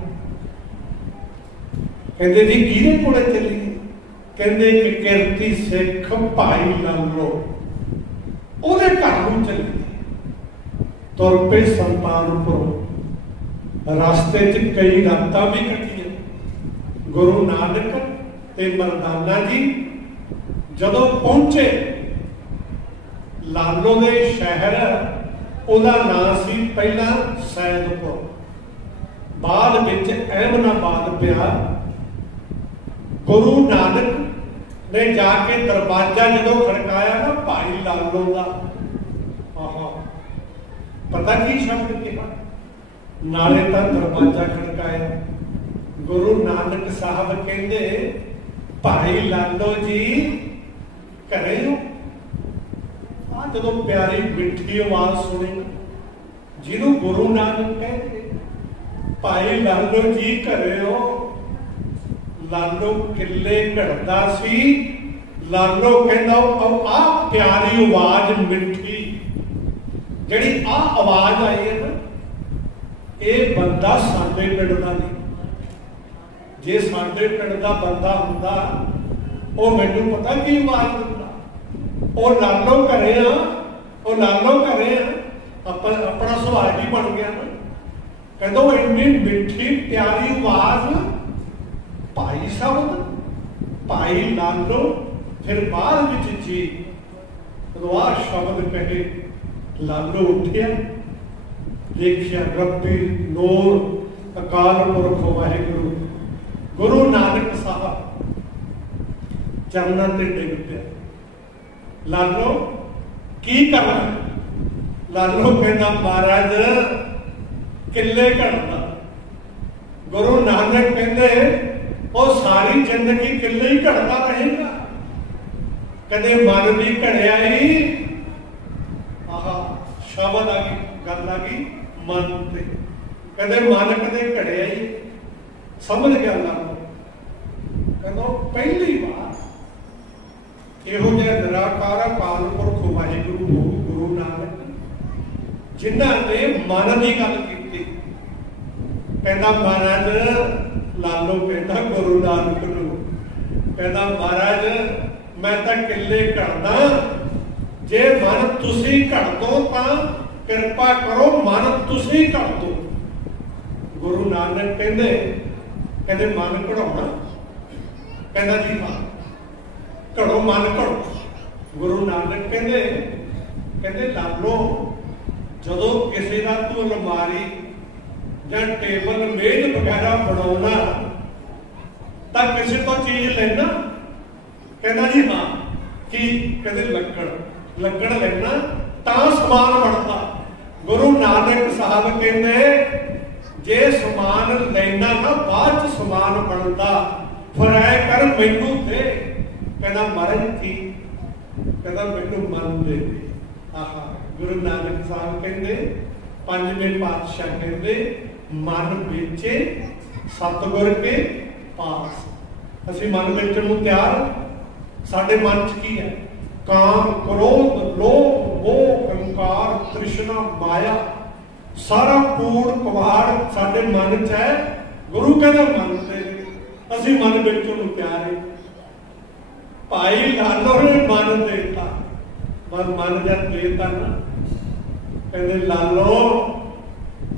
ਕਹਿੰਦੇ ਜੀ ਕਿਹਦੇ ਕੋਲੇ ਚੱਲੀਏ ਕਹਿੰਦੇ ਕਿ ਕਿਰਤੀ ਸਿੱਖ ਭਾਈ ਲਾਲੋ ਉਹਦੇ ਘਰ ਨੂੰ ਚੱਲੀਏ ਤੁਰ ਪਏ ਸੁਲਤਾਨਪੁਰ ਰਸਤੇ 'ਚ ਕਈ ਰਾਤਾਂ ਵੀ ਕੱਟੀਆਂ ਗੁਰੂ ਨਾਨਕ ਤੇ ਮਰਦਾਨਾ ਜੀ ਜਦੋਂ ਪਹੁੰਚੇ ਲਾਲੋ ਦੇ ਸ਼ਹਿਰ ਉਹਦਾ ਨਾਂ ਸੀ ਪਹਿਲਾਂ ਸੈਦਪੁਰ ਬਾਅਦ ਵਿੱਚ ਅਹਿਮਦਾਬਾਦ ਪਿਆ ਗੁਰੂ ਨਾਨਕ ਨੇ ਜਾ ਕੇ ਦਰਵਾਜ਼ਾ ਜਦੋਂ ਖੜਕਾਇਆ ਨਾ ਭਾਈ ਲਾਲੋ ਦਾ ਆਹਾ ਪਤਾ ਕੀ ਸ਼ਬਦ ਕਿਹਾ ਨਾਲੇ ਤਾਂ ਦਰਵਾਜ਼ਾ ਖੜਕਾਇਆ ਗੁਰੂ ਨਾਨਕ ਸਾਹਿਬ ਕਹਿੰਦੇ ਭਾਈ ਲਾਲੋ ਜੀ ਘਰੇ ਹੋ ਆ ਜਦੋਂ ਪਿਆਰੀ ਮਿੱਠੀ ਆਵਾਜ਼ ਸੁਣੀ ਜਿਹਨੂੰ ਗੁਰੂ ਨਾਨਕ ਕਹਿੰਦੇ ਭਾਈ ਲਾਲੋ ਜੀ ਘਰੇ ਹੋ ਲਾਲੋ ਕਿੱਲੇ ਘੜਦਾ ਸੀ ਲਾਲੋ ਕਹਿੰਦਾ ਆ ਪਿਆਰੀ ਆਵਾਜ਼ ਮਿੱਠੀ ਜਿਹੜੀ ਆ ਆਵਾਜ਼ ਆਈ ਹੈ ਨਾ ਇਹ ਬੰਦਾ ਸਾਡੇ ਪਿੰਡ ਦਾ ਨਹੀਂ ਜੇ ਸਾਡੇ ਪਿੰਡ ਦਾ ਬੰਦਾ ਹੁੰਦਾ ਉਹ ਮੈਨੂੰ ਪਤਾ ਕੀ ਆਵਾਜ਼ ਦਿੰਦਾ ਉਹ ਲਾਲੋ ਘਰੇ ਆ ਉਹ ਲਾਲੋ ਘਰੇ ਆ ਆਪਣਾ ਸੁਭਾਅ ਹੀ ਬਣ ਗਿਆ ਨਾ ਕਹਿੰਦਾ ਉਹ ਇੰਨੀ ਮਿੱਠੀ ਪਿਆਰੀ ਆਵਾਜ਼ ਭਾਈ ਸਾਹਿਬ ਭਾਈ ਲਾਲੋ ਫਿਰ ਬਾਅਦ ਵਿੱਚ ਜੀ ਜਦੋਂ ਆਹ ਸ਼ਬਦ ਕਹੇ ਲਾਲੋ ਉੱਠਿਆ ਦੇਖਿਆ ਰੱਬੀ ਨੂਰ ਅਕਾਲ ਪੁਰਖ ਵਾਹਿਗੁਰੂ ਗੁਰੂ ਨਾਨਕ ਸਾਹਿਬ ਚਰਨਾਂ ਤੇ ਡਿੱਗ ਪਿਆ ਲਾਲੋ ਕੀ ਕਰਨਾ ਲਾਲੋ ਕਹਿੰਦਾ ਮਹਾਰਾਜ ਕਿੱਲੇ ਘੜਦਾ ਗੁਰੂ ਨਾਨਕ ਕਹਿੰਦੇ ਉਹ ਸਾਰੀ ਜ਼ਿੰਦਗੀ ਕਿੱਲੇ ਹੀ ਘੜਦਾ ਰਹੇਗਾ ਕਦੇ ਮਨ ਦੀ ਘੜਿਆਈ ਆਹਾ ਸ਼ਬਦ ਆ ਗਈ ਗੱਲ ਆ ਗਈ ਮਨ ਤੇ ਕਦੇ ਮਨ ਕਦੇ ਘੜਿਆਈ ਸਮਝ ਗਿਆ ਨਾ ਕਹਿੰਦਾ ਪਹਿਲੀ ਵਾਰ ਇਹੋ ਜਿਹਾ ਨਿਰਾਕਾਰ ਅਕਾਲ ਪੁਰਖ ਵਾਹਿਗੁਰੂ ਗੁਰੂ ਨਾਨਕ ਜਿਨ੍ਹਾਂ ਨੇ ਮਨ ਦੀ ਗੱਲ ਕੀਤੀ ਕਹਿੰਦਾ ਮਹਾਰਾਜ ਲਾਲੋ ਕਹਿੰਦਾ ਗੁਰੂ ਨਾਨਕ ਨੂੰ ਕਹਿੰਦਾ ਮਹਾਰਾਜ ਮੈਂ ਤਾਂ ਕਿੱਲੇ ਘੜਦਾ ਜੇ ਮਨ ਤੁਸੀਂ ਘੜ ਦੋ ਤਾਂ ਕਿਰਪਾ ਕਰੋ ਮਨ ਤੁਸੀਂ ਘੜ ਦੋ ਗੁਰੂ ਨਾਨਕ ਕਹਿੰਦੇ ਮਨ ਘੜਾਉਣਾ ਕਹਿੰਦਾ ਜੀ ਹਾਂ ਘੜੋ ਮਨ ਘੜੋ ਗੁਰੂ ਨਾਨਕ ਕਹਿੰਦੇ ਲਾਲੋ ਜਦੋਂ ਕਿਸੇ ਦਾ ਤੂੰ ਅਲਮਾਰੀ ਜਾਂ ਟੇਬਲ ਮੇਜ਼ ਵਗੈਰਾ ਬਣਾਉਣਾ ਤਾਂ ਕਿਸੇ ਤੋਂ ਚੀਜ਼ ਲੈਣਾ ਕਹਿੰਦਾ ਜੀ ਹਾਂ ਕੀ ਕਹਿੰਦੇ ਲੱਕੜ ਲੈਣਾ ਤਾਂ ਸਮਾਨ ਬਣਦਾ ਗੁਰੂ ਨਾਨਕ ਸਾਹਿਬ ਕਹਿੰਦੇ ਜੇ ਸਮਾਨ ਲੈਣਾ ਨਾ ਬਾਅਦ ਚ ਸਮਾਨ ਬਣਦਾ फिर ऐ कर मैनू दे। कहना महाराज की, कहना मैनू मन दे। आहा, गुरु नानक साहब कहते, पंजवें पातशाह कहते, मन बेचे सतगुर के पास। असीं मन बेचण नूं तैयार। साडे मन च की है? काम, क्रोध, लोभ, मोह, अहंकार, तृष्णा, माया, सारा कूड़ कवाड़ साडे मन च है। गुरु कहना मन दे। असीं मन बेचण नूं तैयार है। भाई लालो ने मन देता। मन जब देता ना, कहते लालो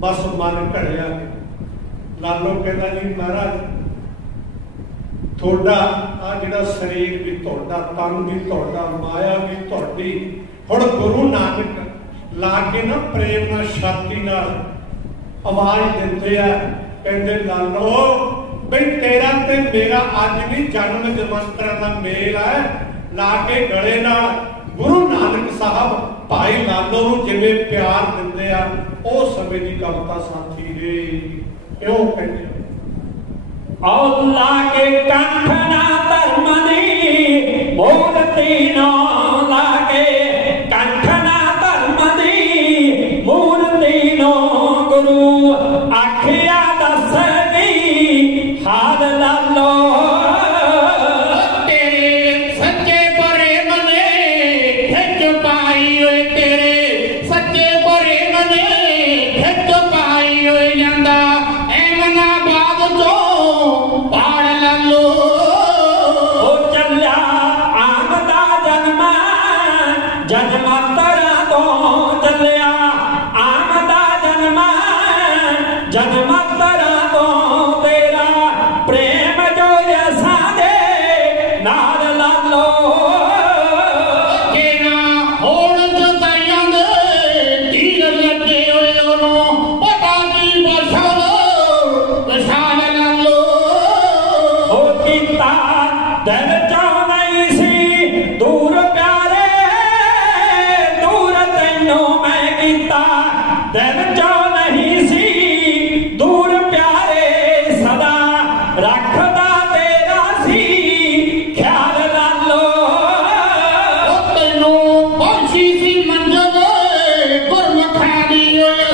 बस मन घड़िया। लालो कहता जी महाराज थोड़ा आ जिहड़ा शरीर भी तुहाडा, तन भी तुहाडा, माया भी तुहाडी। हुण गुरु नानक ला के ना प्रेम नाल छाती नाल आवाज दिंदे आ, कहंदे लालो बई तेरा ते मेरा अज भी जन्म जमंतरा दा मेल है। ला के गले नाल गुरु नानक साहब भाई लालो नूं जिवें प्यार दिंदे आ, ओ समय दी गल तां साथी है। क्यों कहंदे और लागे कंठना धर्म दी मूर्ति नो, लागे कंठना धर्म दी मूर्ति नो। गुरु आखिया दसगी हाल लालो। तेरे सच्चे प्रेम ने खिच पाई होए, तेरे सच्चे प्रेम ने खिच पाई होए। जांदा एमना बाग चो बाड़ लालो। ओ चलिया आमदा जन्मा जन्मांतरा तो चलिया आमदा जन्मा जन्मांतरा तो। तेरा प्रेम जो ऐसा दे नाल लालो। केना होण जताइयां दे तीर लगे होए ओनों, पता की बशालो विशाल लालो। ओ कीता दिल चो नहीं सी दूर प्यारे, दूर तैनू मैं कीता दिल चो नहीं सी दूर प्यारे। सदा रखदा तेरा सी ख्याल लालो। तैनू पहुंची सी मंजल गुरमुखा दी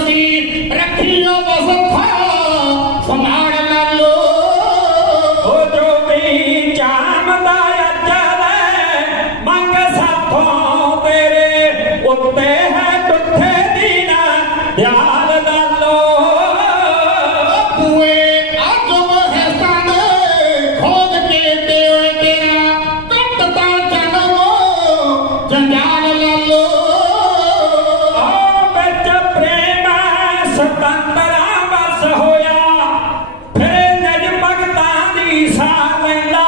सी, रखियो बसथा संभाल लालो। ओ जो भी चाहदा अजल मंग साथों तेरे उत्ते है टुठे दीना ध्यान लालो। पूए आजम है सन खोद के देवे तेरा, कटता जन्म जंजाल लालो। ओ बिच प्रेम स्वतंत्रा बस होया, फिर निज भगतां दी सार लैंदा।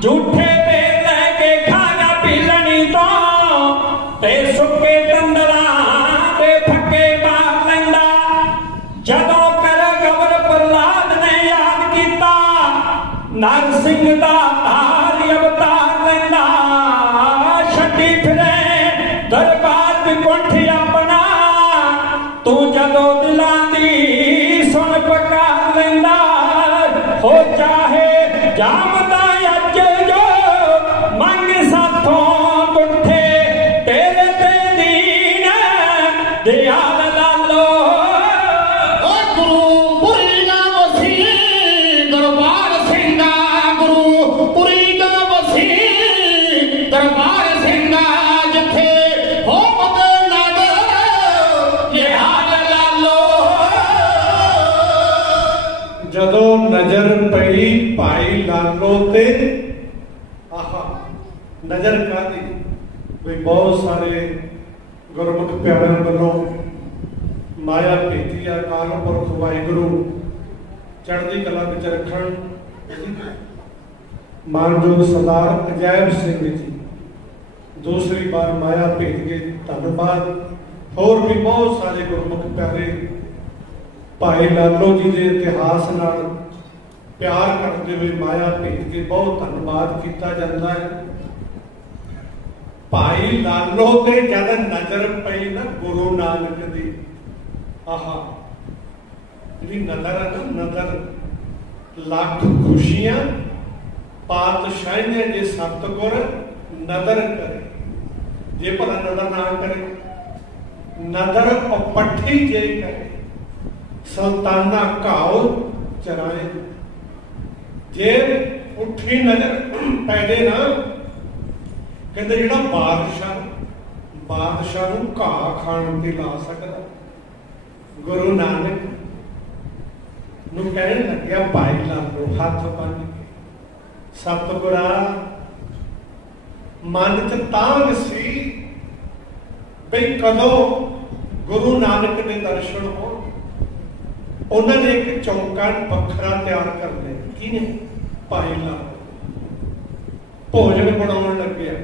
झूठे पेल के खाना पी लनी तो ते सुके तंदरा ते फके मार लैंदा। जदों कर गवर प्रहलाद ने याद कीता, नरसिंह दा धारी अवतार लैंदा। छड्डी फिरे दरबार विकुंठ अपना, तू जदों दिलां दी सुन पुकार लैंदा। हो चाहे जामदा अज जो मंग साथों टुठे, तेरे ते दीन दयाल लालो। ओ गुरु पुरी ना वसी दरबार सिंगा, गुरु पुरी ना वसी दरबार सिंगा। जिथे हो मत नगर ये हाल लालो। जदों नजर पई भाई लालो ते, आहा नजर कादी कोई बहुत सारे गुरमुख प्यारिਆਂ ਵੱਲੋਂ माया भेजी अकाल पुरख वाहिगुरु चढ़दी कला विच रखण। मानयोग सरदार अजैब सिंह जी दूसरी बार माया भेज के धन्यवाद। होर भी बहुत सारे गुरमुख प्यारे भाई लालो जी के इतिहास नाल प्यार करते हुए माया भेज के बहुत धन्यवाद किया जाता है। भाई लालो ते जद नजर पई ना गुरु नानक दी, आहा जी नजर है ना, नजर ਲੱਖ ਖੁਸ਼ੀਆਂ ਪਾਤਸ਼ਾਹੀਆਂ ਜੇ ਸਤਿਗੁਰ ਨਦਰ ਕਰੇ, ਜੇ ਭਲਾ ਨਦਰ ਨਾ ਕਰੇ, ਨਦਰ ਉਪੱਠੀ ਜੇ ਕਰੇ, ਸੁਲਤਾਨਾ ਘਾਉ ਚਰਾਏ। ਜੇ ਉੱਠੀ ਨਜ਼ਰ ਪੈਦੇ ਨਾ, ਕਹਿੰਦੇ ਜਿਹੜਾ ਬਾਦਸ਼ਾਹ ਨੂੰ ਘਾਹ ਖਾਣ ਤੇ ਲਾ ਸਕਦਾ, ਗੁਰੂ ਨਾਨਕ ਨੂੰ ਕਹਿਣ ਲੱਗਿਆ ਭਾਈ ਲਾਲੋ ਹੱਥ ਬੰਨ ਕੇ, ਸਤਿਗੁਰਾ ਮਨ ਚ ਤਾਂਘ ਸੀ ਬਈ ਕਦੋਂ ਗੁਰੂ ਨਾਨਕ ਦੇ ਦਰਸ਼ਨ ਹੋਣ। ਉਹਨਾਂ ਨੇ ਇੱਕ ਚੌਂਕਾ ਵੱਖਰਾ ਤਿਆਰ ਕਰ ਲਿਆ। ਕਿਹਨੇ? ਭਾਈ ਲਾਲੋ। ਭੋਜਨ ਬਣਾਉਣ ਲੱਗਿਆ,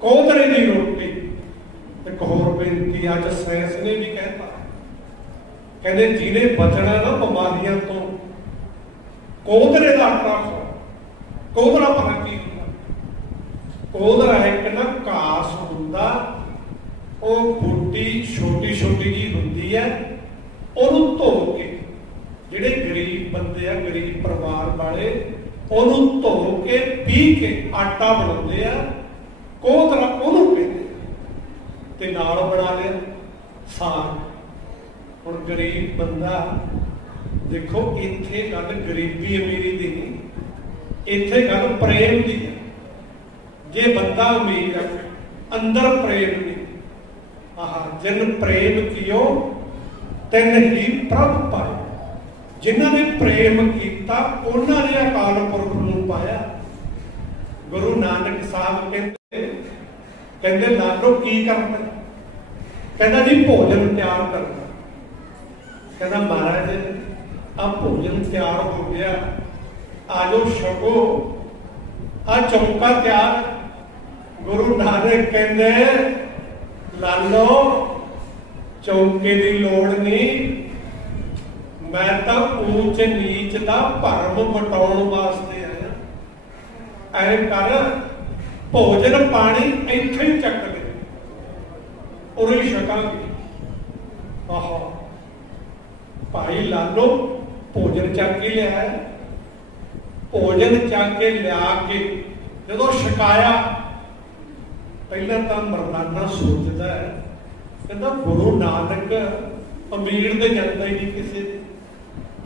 ਕੋਧਰੇ ਦੀ ਰੋਟੀ। ਇੱਕ ਹੋਰ ਬੇਨਤੀ ਅੱਜ ਸਾਇੰਸ ਨੇ ਵੀ ਕਹਿਤਾ, ਕਹਿੰਦੇ ਜਿਹਨੇ ਬਚਣਾ ਨਾ ਬਿਮਾਰੀਆਂ ਤੋਂ, ਕੋਧਰੇ ਦਾ ਆਟਾ ਖਾਓ। ਕੋਧਰਾ ਪਤਾ ਕੀ ਹੁੰਦਾ? ਕੋਧਰਾ ਇੱਕ ਨਾ ਘਾਸ ਹੁੰਦਾ, ਉਹ ਬੂਟੀ ਛੋਟੀ ਛੋਟੀ ਜੀ ਹੁੰਦੀ ਹੈ, ਉਹਨੂੰ ਧੋ ਕੇ ਜਿਹੜੇ ਗਰੀਬ ਬੰਦੇ ਆ, ਗਰੀਬ ਪਰਿਵਾਰ ਵਾਲੇ, ਉਹਨੂੰ ਧੋ ਕੇ ਪੀ ਕੇ ਆਟਾ ਬਣਾਉਂਦੇ ਆ, ਕੋਧਰਾ ਉਹਨੂੰ ਕਹਿੰਦੇ, ਤੇ ਨਾਲ ਬਣਾ ਲਿਆ ਸਾਗ। ਹੁਣ ਗਰੀਬ ਬੰਦਾ, ਦੇਖੋ ਇੱਥੇ ਗੱਲ ਗਰੀਬੀ ਅਮੀਰੀ ਦੀ ਨਹੀਂ, ਇੱਥੇ ਗੱਲ ਪ੍ਰੇਮ ਦੀ ਹੈ। ਜੇ ਬੰਦਾ ਅਮੀਰ ਹੈ, ਅੰਦਰ ਪ੍ਰੇਮ ਨਹੀਂ। ਆਹ ਜਿਨ ਪ੍ਰੇਮ ਕੀਓ ਤਿਨ ਹੀ ਪ੍ਰਭ ਪਾਏ। ਜਿਨ੍ਹਾਂ ਨੇ ਪ੍ਰੇਮ ਕੀਤਾ ਉਹਨਾਂ ਨੇ ਅਕਾਲ ਪੁਰਖ ਨੂੰ ਪਾਇਆ। ਗੁਰੂ ਨਾਨਕ ਸਾਹਿਬ ਕਹਿੰਦੇ ਲਾਲੋ ਕੀ ਕਰਨਾ? ਕਹਿੰਦਾ ਜੀ ਭੋਜਨ ਤਿਆਰ ਕਰਨਾ। ਕਹਿੰਦਾ ਮਹਾਰਾਜ ਆ ਭੋਜਨ ਤਿਆਰ ਹੋ ਗਿਆ, ਆਜੋ ਛਕੋ, ਆ ਚੌਂਕਾ ਤਿਆਰ। ਗੁਰੂ ਨਾਨਕ ਕਹਿੰਦੇ ਲਾਲੋ ਚੌਂਕੇ ਦੀ ਲੋੜ ਨਹੀਂ, ਮੈਂ ਤਾਂ ਊਚ ਨੀਚ ਦਾ ਭਰਮ ਮਿਟਾਉਣ ਵਾਸਤੇ ਆਇਆ। ਐ ਕਰ, ਭੋਜਨ ਪਾਣੀ ਇੱਥੇ ਹੀ ਚੱਕ ਦੇ, ਉਰੇ ਹੀ ਛਕਾਂਗੇ। ਆਹਾ, ਭਾਈ ਲਾਲੋ ਭੋਜਨ ਚੱਕ ਕੇ ਲਿਆ। ਭੋਜਨ ਚੱਕ ਕੇ ਲਿਆ ਕੇ ਜਦੋਂ ਛਕਾਇਆ, ਪਹਿਲਾਂ ਤਾਂ ਮਰਦਾਨਾ ਸੋਚਦਾ ਹੈ, ਕਹਿੰਦਾ ਗੁਰੂ ਨਾਨਕ ਅਮੀਰ ਦੇ ਜਾਂਦਾ ਹੀ ਨਹੀਂ ਕਿਸੇ ਦੇ,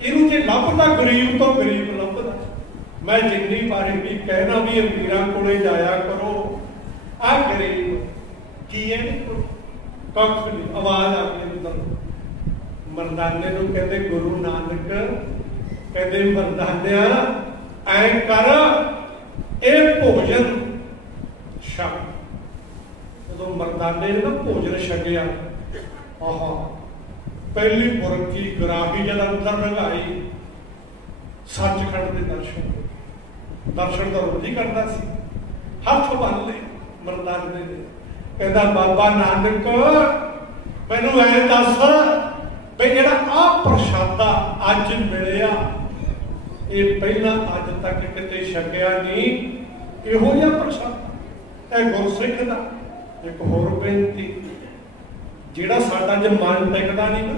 ਇਹਨੂੰ ਜੇ ਲੱਭਦਾ ਗਰੀਬ ਤੋਂ ਗਰੀਬ ਲੱਭਦਾ। ਮੈਂ ਜਿੰਨੀ ਵਾਰੀ ਵੀ ਕਹਿਣਾ ਵੀ ਅਮੀਰਾਂ ਕੋਲੇ ਜਾਇਆ ਕਰੋ, ਆਹ ਗਰੀਬ ਕੀ ਹੈ ਕੱਖ ਨਹੀਂ। ਆਵਾਜ਼ ਆ ਗਈ ਅੰਦਰ, ਮਰਦਾਨੇ ਨੂੰ ਕਹਿੰਦੇ ਗੁਰੂ ਨਾਨਕ ਕਹਿੰਦੇ ਮਰਦਾਨਿਆ ਐ ਕਰ, ਇਹ ਭੋਜਨ ਛਕ। ਜਦੋਂ ਮਰਦਾਨੇ ਨੇ ਨਾ ਭੋਜਨ ਛਕਿਆ, ਆਹਾ ਪਹਿਲੀ ਬੁਰਕੀ ਗਰਾਹੀ ਜਦ ਅੰਦਰ ਲੰਘਾਈ, ਸੱਚਖੰਡ ਦੇ ਦਰਸ਼ਨ ਤਾਂ ਰੋਜ਼ ਹੀ ਕਰਦਾ ਸੀ। ਹੱਥ ਬੰਨ ਲਏ ਮਰਦਾਨੇ ਨੇ, ਕਹਿੰਦਾ ਬਾਬਾ ਨਾਨਕ ਮੈਨੂੰ ਐ ਦੱਸ ਵੀ ਜਿਹੜਾ ਆਹ ਪ੍ਰਸ਼ਾਦਾ ਅੱਜ ਮਿਲਿਆ, ਇਹ ਪਹਿਲਾਂ ਅੱਜ ਤੱਕ ਕਿਤੇ ਛਕਿਆ ਨਹੀਂ, ਇਹੋ ਜਿਹਾ ਪ੍ਰਸ਼ਾਦਾ। ਇਹ ਗੁਰਸਿੱਖ ਦਾ ਇੱਕ ਹੋਰ ਬੇਨਤੀ, ਜਿਹੜਾ ਸਾਡਾ ਜੇ ਮਨ ਟਿਕਦਾ ਨਹੀਂ ਨਾ,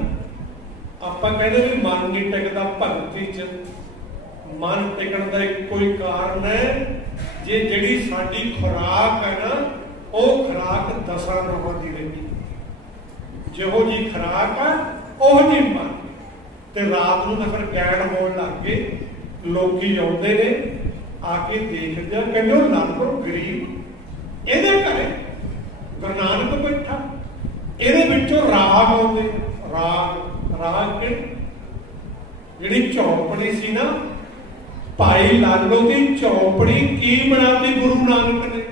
ਆਪਾਂ ਕਹਿੰਦੇ ਵੀ ਮਨ ਨਹੀਂ ਟਿਕਦਾ ਭਗਤੀ ਚ। ਮਨ ਟਿਕਣ ਦਾ ਇੱਕੋ ਹੀ ਕਾਰਨ ਹੈ, ਜੇ ਜਿਹੜੀ ਸਾਡੀ ਖੁਰਾਕ ਹੈ ਨਾ, ਉਹ ਖੁਰਾਕ ਦਸਾਂ ਨੌਹਾਂ ਦੀ ਰਹਿੰਦੀ। ਜਿਹੋ ਜੀ ਖੁਰਾਕ ਆ ਉਹ ਜੀ ਮਨ। ਤੇ ਰਾਤ ਨੂੰ ਤਾਂ ਫਿਰ ਗੈਣ ਹੋਣ ਲੱਗ ਗਏ, ਲੋਕੀ ਆਉਂਦੇ ਨੇ, ਆ ਕੇ ਦੇਖਦੇ ਆ, ਕਹਿੰਦੇ ਉਹ ਲਾਲੋ ਗਰੀਬ, ਇਹਦੇ ਘਰੇ ਗੁਰੂ ਨਾਨਕ ਬੈਠਾ, ਇਹਦੇ ਵਿੱਚੋਂ ਰਾਗ ਆਉਂਦੇ। ਰਾਗ ਜਿਹੜੀ ਚੌਪੜੀ ਸੀ ਨਾ, ਭਾਈ ਲਾਲੋ ਦੀ ਚੌਪੜੀ ਕੀ ਬਣਾਤੀ ਗੁਰੂ ਨਾਨਕ ਨੇ?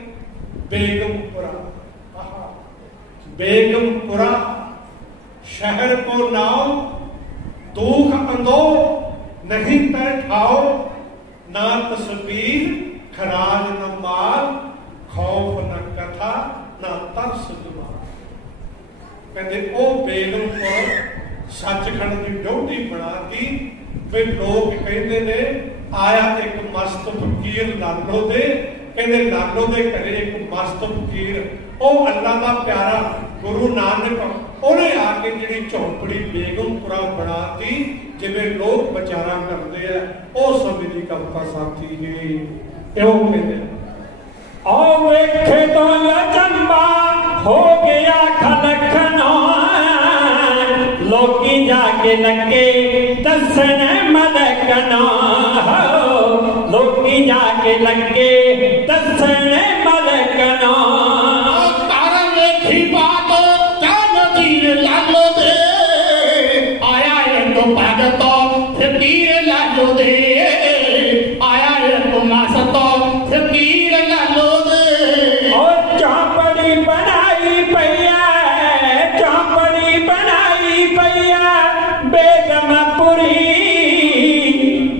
ਬੇਗਮਪੁਰਾ। ਬੇਗਮਪੁਰਾ शहर को नाव, दुख अंदो नहीं तय ठाओ, ना तस्वीर खराज न माल, खौफ न कथा ना तरस जुबान। कहते ओ बेगमपुर सचखंड की डोटी बनाती, वे लोग कहते ने आया एक मस्त फकीर लालो दे, कहते लालो दे घरे एक मस्त फकीर, ओ अल्लाह का प्यारा गुरु नानक, ਉਹਨੇ ਆ ਕੇ ਜਿਹੜੀ ਝੌਂਪੜੀ ਬੇਗਮਪੁਰਾ ਬਣਾਤੀ, जिवें लोग विचारा करते हैं उस समय की कविता साथी है। क्यों कहते ओ वेखे तो अचंबा हो गया खलखना लोकी जाके लगे दसन मलकना लोकी जाके लगे दसन मलकना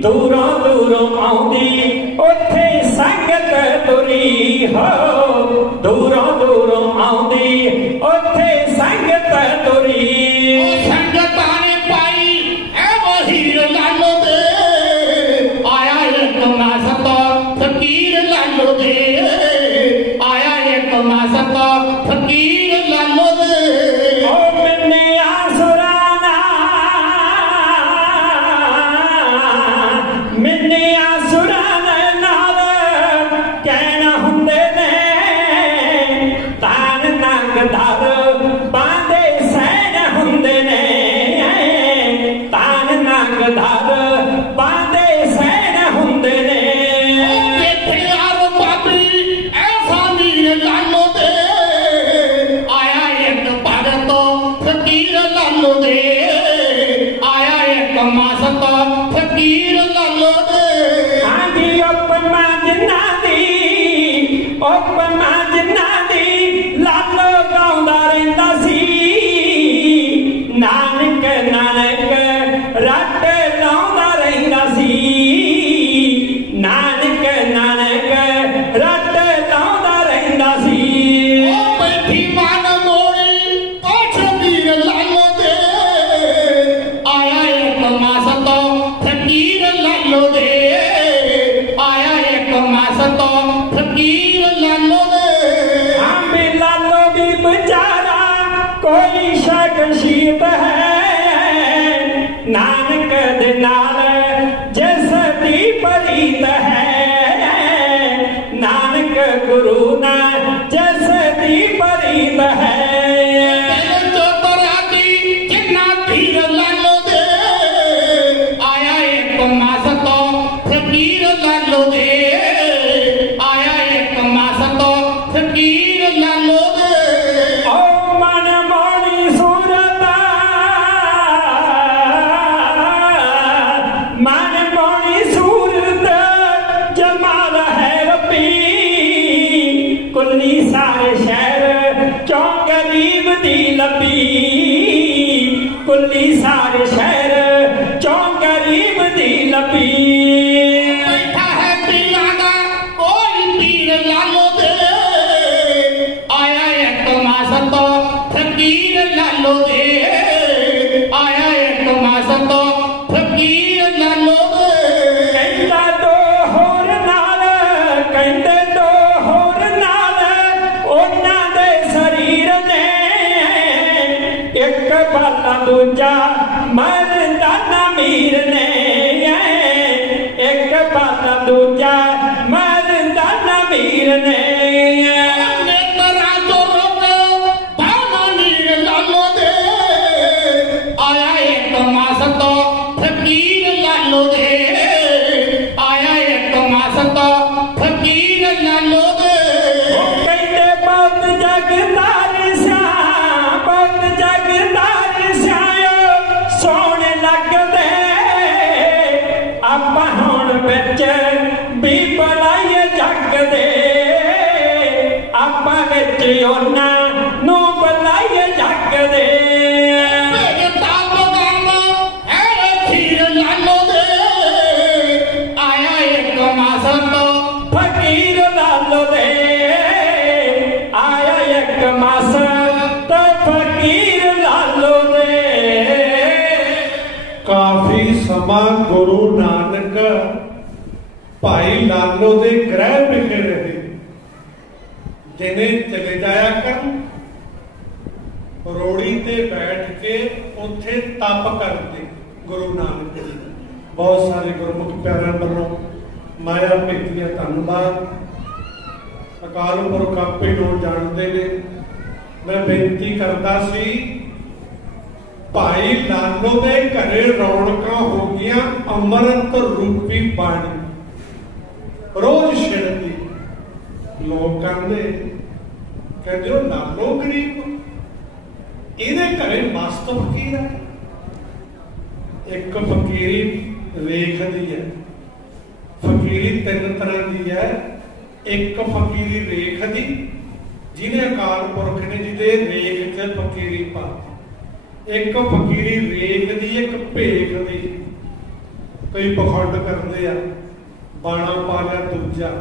दूरों दूरों आउंदी उथे संगत तुरी हो दूरों दूरों आउंदी उथे संगत तुरी संगत ने पाई है वही लालो दे आया एक मासत फकीर लालो दे आया एक मासत फकीर लालो दे ओ मैंने आसुराना मैंने आसुराना नाल कहना हुंदे ने तान नंग धर बांधे सैन हुंदे ने तान नंग धर बांधे सैन हुंदे ने बेटे यार बाबी ऐसा मीर लालो दे आया एक भगत फकीर लालो दे आया एक मासत फकीर लालो दे आंधी उपमा जिन्ना दी लालो गाउंदा रहिंदा सी नानक नानक रट लाउंदा रहिंदा सी नानक नानक रट लाउंदा रहिंदा सी बैठी मान मोड़ी कोठ मीर लालो दे आया एक मासत फकीर लालो दे आया एक मासत फकीर लालो दे आंबे लालो भी बेचारा कोई शख्सियत है नानक दे नाल जिस दी परीत है नानक गुरु ना जिस दी परीत है जिन्ना पीर लालो दे आया एक मासत फकीर लालो दे आया एक मासत फकीर लालो दे ओ मन मोनी सूरता मन मोनी सूरत जमाल है रब्बी कुल्ली सारे शहर क्यों गरीब दी लबी कुल्ली सारे शहर क्यों गरीब दी लबी बैठा है पीराना कोई पीर लालो दे आया एक मासत फकीर लालो दे आया एक मासत फकीर लालो दे कहता तो होर नाल कहते तो होर नाल उन्हां दे शरीर ने एक बाला दूजा मरदा ना मीर ने एक बाला दूजा मरदा ना मीर ने नेत्रा तो रोक भामा नीर लालो दे आया एक मासत फकीर लालो दे आया एक मासत फकीर लालो दे कहते बहुत जगदार स्यायो सोने लगदे ਆਪਾਂ ਹੁਣ ਵਿੱਚ ਵੀ ਬਲਾਏ ਜੱਗ ਦੇ ਆਪਾਂ ਵਿੱਚ ਉਹਨਾਂ ਨੂੰ ਬਲਾਏ ਜੱਗ ਦੇ मेरे ताप गाम है खीर लालो दे आया एक मासत फकीर लालो दे आया ਇੱਕ ਮਾਸ ਤੇ ਫਕੀਰ ਲਾਲੋ ਦੇ काफी समा गुरु नानक भाई लालो दे ग्रह विखे रहे दिने चले जाया कर रोड़ी ते बैठ के उथे तप करते गुरु नानक जी। बहुत सारे गुरमुख प्यारिਆਂ ਵੱਲੋਂ माया ਭੇਟੀਆਂ ਧੰਨਵਾਦ। अकाल पुरख आपे लोग जानते ने। मैं बेनती करता सी भाई लालो दे घरे रौनकां हो गईयां अमृत रूपी बाणी रोज छिड़दी। लोग कहते हो लालो गरीब इहदे घरे मस्त फकीर है। एक फकीरी रेख दी है। फकीरी तीन तरह की है। एक फकीरी रेख दी जिन्हें अकाल पुरख ने जिदे रेख च फकीरी पा। एक फकीरी रेख दी एक भेख दी। कई पखंड करते हैं बाणा पा लिया दूजा।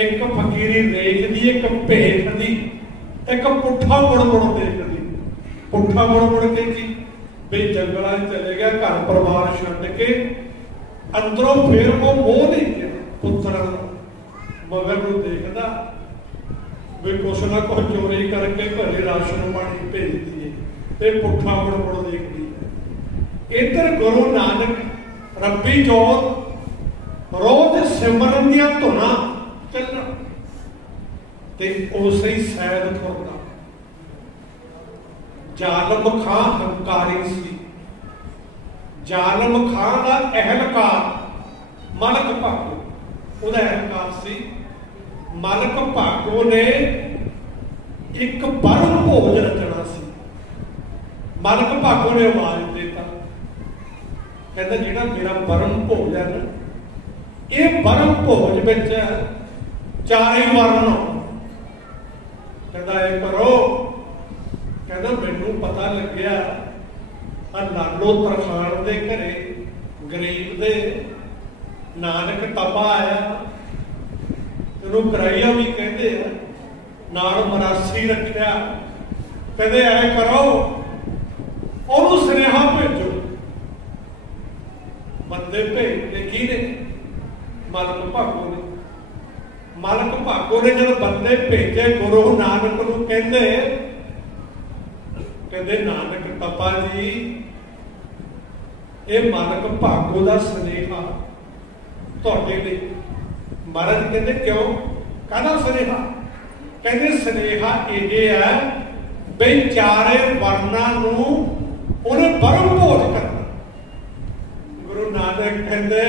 एक फकीरी रेख दी एक भेख दी एक पुठा मुड़ मुड़ देख दी। पुठा मुड़ मुड़ के जी भी जंगल चले गया घर परिवार छड्ड के अंदरों फिर वो मोह नहीं गया पुत्रा मगर वो देखता भी कुछ ना कुछ चोरी करके घरे राशन पानी भेज दिए ते पुठा मुड़ मुड़ देखती है। इधर गुरु नानक रब्बी जोत रोज सिमरन दियां धुना चलना ते उसे ही सैद तुरना। जालम खां हंकारी सी। जालम खां का अहलकार मलक भागो ਉਹਦਾ ਅਹੰਕਾਰ ਸੀ। ਮਲਕ ਭਾਗੋ ਨੇ ਇੱਕ ਬਰਮ ਭੋਜ ਰਚਣਾ ਸੀ। ਮਲਕ ਭਾਗੋ ਨੇ ਆਵਾਜ਼ ਦਿੱਤਾ ਕਹਿੰਦਾ ਜਿਹੜਾ ਮੇਰਾ ਬਰਮ ਭੋਜ ਹੈ ਨਾ ਇਹ ਬਰਮ ਭੋਜ ਵਿੱਚ ਚਾਰੇ ਵਰਨ ਕਹਿੰਦਾ ਇਹ ਕਰੋ। ਕਹਿੰਦਾ ਮੈਨੂੰ ਪਤਾ ਲੱਗਿਆ ਆ ਲਾਲੋ ਤਰਖਾਣ ਦੇ ਘਰੇ ਗਰੀਬ ਦੇ नानक तपा आया तेनों कराइया भी कहते हैं नाल मरासी रखा। कहते ऐ करो ओनू सुनेहा भेजो। बंदे भेजते की ने मलक भागो ने। मलक भागो ने जब बंदे भेजे गुरु नानक नूं कहते नानक तपा जी ये मलक भागो का सुनेहा ਤੁਹਾਡੇ ਲਈ। ਮਹਾਰਾਜ ਕਹਿੰਦੇ ਕਿਉਂ ਕਾਹਦਾ ਸੁਨੇਹਾ? ਕਹਿੰਦੇ ਸੁਨੇਹਾ ਇਹ ਹੈ ਬਈ ਚਾਰੇ ਵਰਨਾਂ ਨੂੰ ਉਹਨੇ ਬਰਮ ਭੋਜ ਕਰਨਾ। ਗੁਰੂ ਨਾਨਕ ਕਹਿੰਦੇ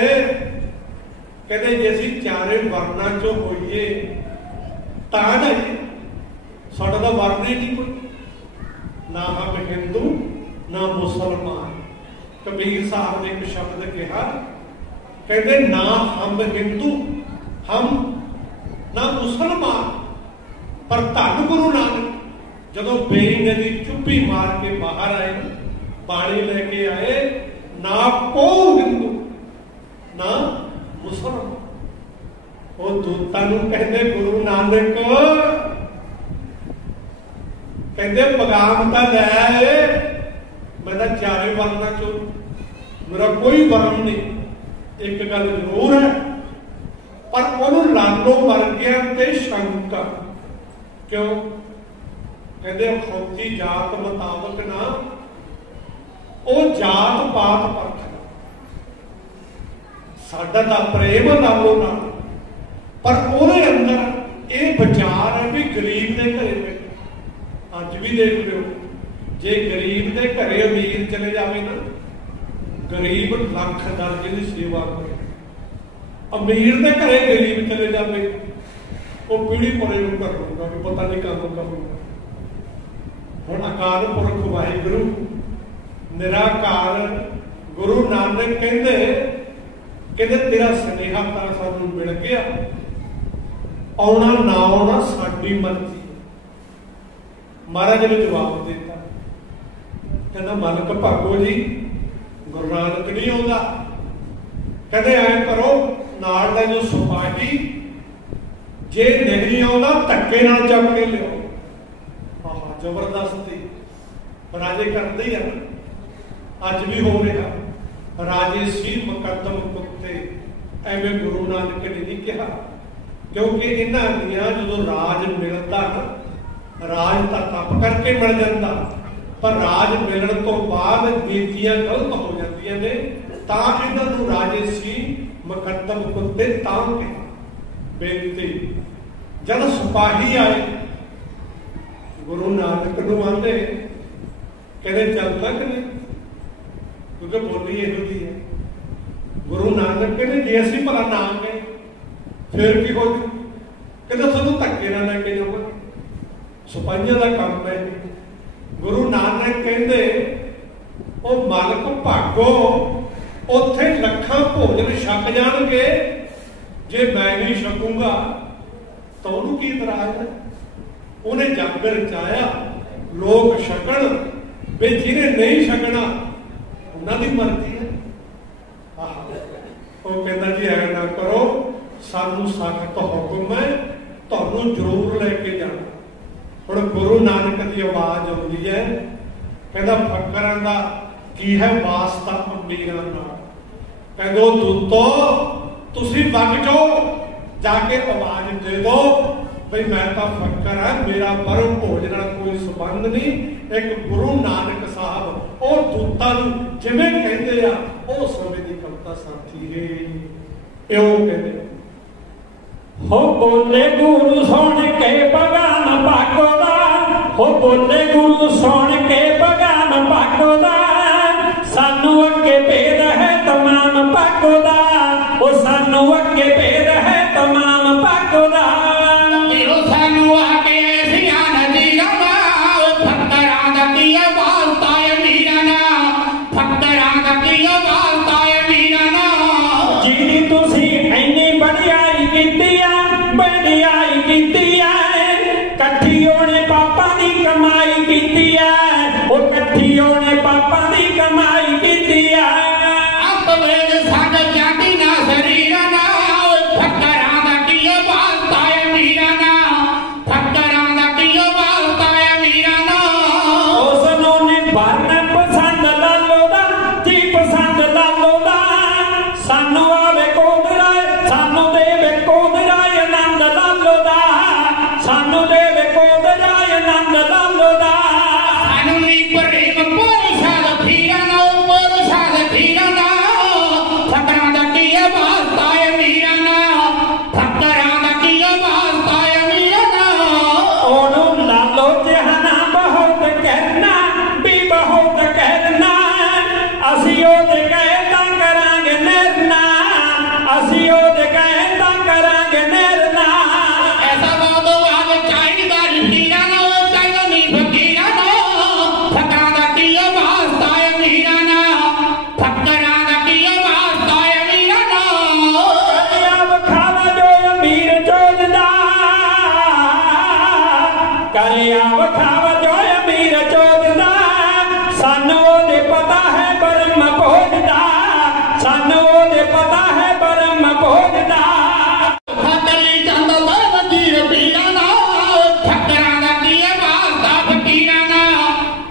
ਜੇ ਅਸੀਂ ਚਾਰੇ ਵਰਨਾਂ ਚੋਂ ਹੋਈਏ ਤਾਂ ਨਹੀਂ ਸਾਡਾ ਤਾਂ ਵਰਨ ਹੀ ਨਹੀਂ ਕੋਈ। ਨਾ ਹਮ ਹਿੰਦੂ ਨਾ ਮੁਸਲਮਾਨ। ਕਬੀਰ ਸਾਹਿਬ ਨੇ ਇੱਕ ਸ਼ਬਦ ਕਿਹਾ कहते ना हम हिंदू हम ना मुसलमान पर धन गुरु नानक जदों बेईमानी की चुप्पी मार के बाहर आए बाणी लेके आए ना को हिंदू ना मुसलमान। वो दूतां नूं कहते गुरु नानक कहते पगाम तां लै मैं तां चारे वरनां चों मेरा कोई वरन नहीं। एक गल जरूर है पर उन्होंने लालो वर्गिया ते शंका क्यों? कहते अखौती जात मुताबक ना वो जात पात परखना। साडा तां प्रेम लालो ना पर ਉਹਦੇ अंदर ये विचार है भी गरीब के घरे में अज भी देख लो जे गरीब के घरे अमीर चले जाए ना गरीब लख दर्जे की सेवा करे। अमीर के घरे गरीब चले जाए वो पीढ़ी परे कर लूंगा भी पता नहीं काम करूंगा। हुण अकाल पुरख वाहिगुरू निराकार गुरु नानक कहते तेरा सुनेहा तां सानूं मिल गया आउणा ना आउणा साडी मर्जी। महाराज ने जवाब दिता कहना मलक भागो जी गुरु नानक नहीं आता। कहते ऐ करो नाल लै जो सिपाही जे नहीं आता धक्के नाल चक के लियो। आहा जबरदस्ती राजे करते ही है अज भी हो रहा। राजे सी मुकदम कुत्ते एवं गुरु नानक ने नहीं कहा क्योंकि इन्हां दियां जो राज मिलता ना राज तो तप करके मिल जाता पर राज मिलने तो बाद नीतियां गलत हो जाती ਹੋਈਆਂ ਨੇ, ਤਾਂ ਇਹਨਾਂ ਨੂੰ ਰਾਜੇ ਸੀ ਮੁਕੱਦਮ ਕੁੱਤੇ ਤਾਂ ਕਿਹਾ। ਬੇਨਤੀ, ਜਦ ਸਿਪਾਹੀ ਆਏ ਗੁਰੂ ਨਾਨਕ ਨੂੰ ਆਂਦੇ, ਕਹਿੰਦੇ ਚੱਲ ਤੱਕ ਨਹੀਂ, ਕਿਉਂਕਿ ਬੋਲੀ ਇਹੋ ਜਿਹੀ ਹੈ। ਗੁਰੂ ਨਾਨਕ ਕਹਿੰਦੇ ਜੇ ਅਸੀਂ ਭਲਾ ਨਾ ਗਏ ਫਿਰ ਕੀ ਹੋ ਜੂ? ਕਹਿੰਦੇ ਤੁਹਾਨੂੰ ਧੱਕੇ ਨਾਲ ਲੈ ਕੇ ਜਾਵਾਂਗੇ, ਸਿਪਾਹੀਆਂ ਦਾ ਕੰਮ ਹੈ। ਗੁਰੂ ਨਾਨਕ ਕਹਿੰਦੇ ਉਹ ਮਾਲਕ ਭਾਗੋ, ਉੱਥੇ ਲੱਖਾਂ ਭੋਜਨ ਛਕ ਜਾਣਗੇ, ਜੇ ਮੈਂ ਨਹੀਂ ਛਕੂੰਗਾ ਤਾਂ ਉਹਨੂੰ ਕੀ ਇਤਰਾਜ਼ ਹੈ? ਉਹਨੇ ਜੱਗ ਰਚਾਇਆ, ਲੋਕ ਛਕਣ, ਵੀ ਜਿਹਨੇ ਨਹੀਂ ਛਕਣਾ ਉਹਨਾਂ ਦੀ ਮਰਜ਼ੀ ਹੈ। ਉਹ ਕਹਿੰਦਾ ਜੀ ਐ ਨਾ ਕਰੋ, ਸਾਨੂੰ ਸਖਤ ਹੁਕਮ ਹੈ, ਤੁਹਾਨੂੰ ਜ਼ਰੂਰ ਲੈ ਕੇ ਜਾਣਾ। ਹੁਣ ਗੁਰੂ ਨਾਨਕ ਦੀ ਆਵਾਜ਼ ਆਉਂਦੀ ਹੈ, ਕਹਿੰਦਾ ਫਕਰਾਂ ਦਾ ਕੀ ਹੈ ਵਾਸਤਾ ਅਮੀਰਾਂ ਨਾਲ। ਕਹਿੰਦੇ ਉਹ ਦੂਤੋ ਤੁਸੀਂ ਵਗ ਜਾਓ, ਜਾ ਕੇ ਆਵਾਜ਼ ਦੇ ਦੋ ਬਈ ਮੈਂ ਤਾਂ ਫਕਰ ਹੈ, ਮੇਰਾ ਬਰਮ ਭੋਜ ਨਾਲ ਕੋਈ ਸੰਬੰਧ ਨਹੀਂ। ਇੱਕ ਗੁਰੂ ਨਾਨਕ ਸਾਹਿਬ ਉਹ ਦੂਤਾਂ ਨੂੰ ਜਿਵੇਂ ਕਹਿੰਦੇ ਆ, ਉਹ ਸਮੇਂ ਦੀ ਕਵਿਤਾ ਸਾਥੀ ਹੈ। ਇਉਂ ਕਹਿੰਦੇ ਹੋ ਬੋਲੇ ਗੁਰੂ ਸੁਣ ਕੇ ਭਗਵਾਨ ਭਾਗੋ ਦਾ, ਹੋ ਬੋਲੇ ਗੁਰੂ ਸੁਣ ਕੇ ਭਗਵਾਨ ਭਾਗੋ ਦਾ, ਸਾਨੂੰ ਅੱਗੇ ਭੇਦ ਹੈ ਤਮਾਮ ਭਾਗੋ ਦਾ, ਉਹ ਸਾਨੂੰ ਅੱਗੇ ਭੇਦ ਹੈ ਤਮਾਮ ਭਾਗੋ ਦਾ। ਸਾਨੂੰ ਆ ਕੇ ਸਿਆਂ ਨਦੀਰਾਂ ਨਾਲ ਫਕਰਾਂ ਦਾ ਕੀ ਵਾਸਤਾ ਹੈ ਮੀਰਾਂ ਨਾਲ, ਫਕਰਾਂ ਦਾ ਕੀ ਵਾਸਤਾ ਹੈ ਮੀਰਾਂ ਨਾਲ। ਜਿਹੜੀ ਤੁਸੀਂ ਇੰਨੀ ਵਡਿਆਈ ਕੀਤੀ ਆ, ਵਡਿਆਈ ਕੀਤੀ ਆ, ਇਕੱਠੀ ਉਹਨੇ ਪਾਪਾਂ ਦੀ ਕਮਾਈ ਕੀਤੀ ਆ, ਉਹ ਇਕੱਠੀ ਉਹਨੇ ਪਾਪਾਂ ਦੀ ਕਮਾਈ ਕੀਤੀ ਆ। ਅੰਤ ਵੇਦ ਸਾਡੇ ਜਾਂਦੀ ਨਾ ਸਰੀਰਾਂ ਨਾਲ, ਫਕਰਾਂ ਦਾ ਕੀ ਵਾਸਤਾ ਹੈ ਮੀਰਾਂ ਨਾਲ, ਫਕਰਾਂ ਦਾ ਕੀ ਵਾਸਤਾ ਹੈ ਮੀਰਾਂ ਨਾਲ। ਉਸ ਨੂੰ ਨੇ ਵਰਨ ਪਸੰਦ ਲਾਲੋ ਦਾ, ਜੀ ਪਸੰਦ ਲਾਲੋ ਦਾ, ਸਾਨੂੰ ਆਵੇ ਕੋਦਰਾ, ਸਾਨੂੰ ਦੇਵੇ ਕੋਦਰਾ ਆਨੰਦ ਲਾਲੋ ਦਾ, ਸਾਨੂੰ ਦੇਵੇ ਕੋਦਰਾ ਆਨੰਦ ਲਾਲੋ ਦਾ। ਸਾਨੂੰ ਨੀ ਪ੍ਰੇਮ ਪੋਸ਼ਾਦ ਫੀਰਾਂ ਨਾਲ, ਪੋਸ਼ਾਦ ਫੀਰਾਂ ਨਾਲ, ਫਕਰਾਂ ਦਾ ਕੀ ਵਾਸਤਾ ਹੈ ਮੀਰਾਂ ਨਾਲ, ਫਕਰਾਂ ਦਾ ਕੀ ਵਾਸਤਾ ਹੈ ਮੀਰਾਂ ਨਾਲ। ਉਹਨੂੰ ਲਾਲੋ ਜਹਾਨਾ ਬਹੁਤ ਕਹਿਣਾ, ਵੀ ਬਹੁਤ ਕਹਿਣਾ, ਅਸੀਂ ਉਹਦੇ ਕਹੇ ਤਾਂ ਕਰਾਂਗੇ ਨਿਰਨਾ, ਅਸੀਂ ਉਹਦੇ ਕਹੇ ਤਾਂ ਕਰਾਂਗੇ ਨਿਰਨਾ। ਐਸਾ ਬਹੁਤ ਚਾਹੀਦਾ ਫਕੀਰਾਂ ਨਾਲ, ਚਾਹੀਦਾ ਨੀ ਫਕੀਰਾਂ ਨਾਲ, ਫਕਰਾਂ ਦਾ ਕੀ ਵਾਸਤਾ ਹੈ ਮੀਰਾਂ ਨਾਲ, ਫਕਰਾਂ ਦਾ ਕੀ ਵਾਸਤਾ ਹੈ ਮੀਰਾਂ ਨਾਲ। ਕਰਿਆ ਵਖਾਵਾ ਜੋ ਅਮੀਰ ਚੋਦਦਾ, ਕਰਿਆ ਵਖਾਵਾ ਜੋ ਅਮੀਰ ਚੋਦਦਾ, ਸਾਨੂੰ ਉਹਦੇ ਪਤਾ ਹੈ ਬਰਮ ਭੋਜਦਾ, ਸਾਨੂੰ ਉਹਦੇ ਪਤਾ ਹੈ ਬਰਮ ਭੋਜਦਾ। ਫਕਰੀ ਚੰਦ ਦਾ ਵਜ਼ੀਰ ਪੀਰਾਂ ਨਾਲ, ਫਕਰਾਂ ਦਾ ਕੀ ਵਾਸਤਾ ਫਕੀਰਾਂ ਨਾਲ,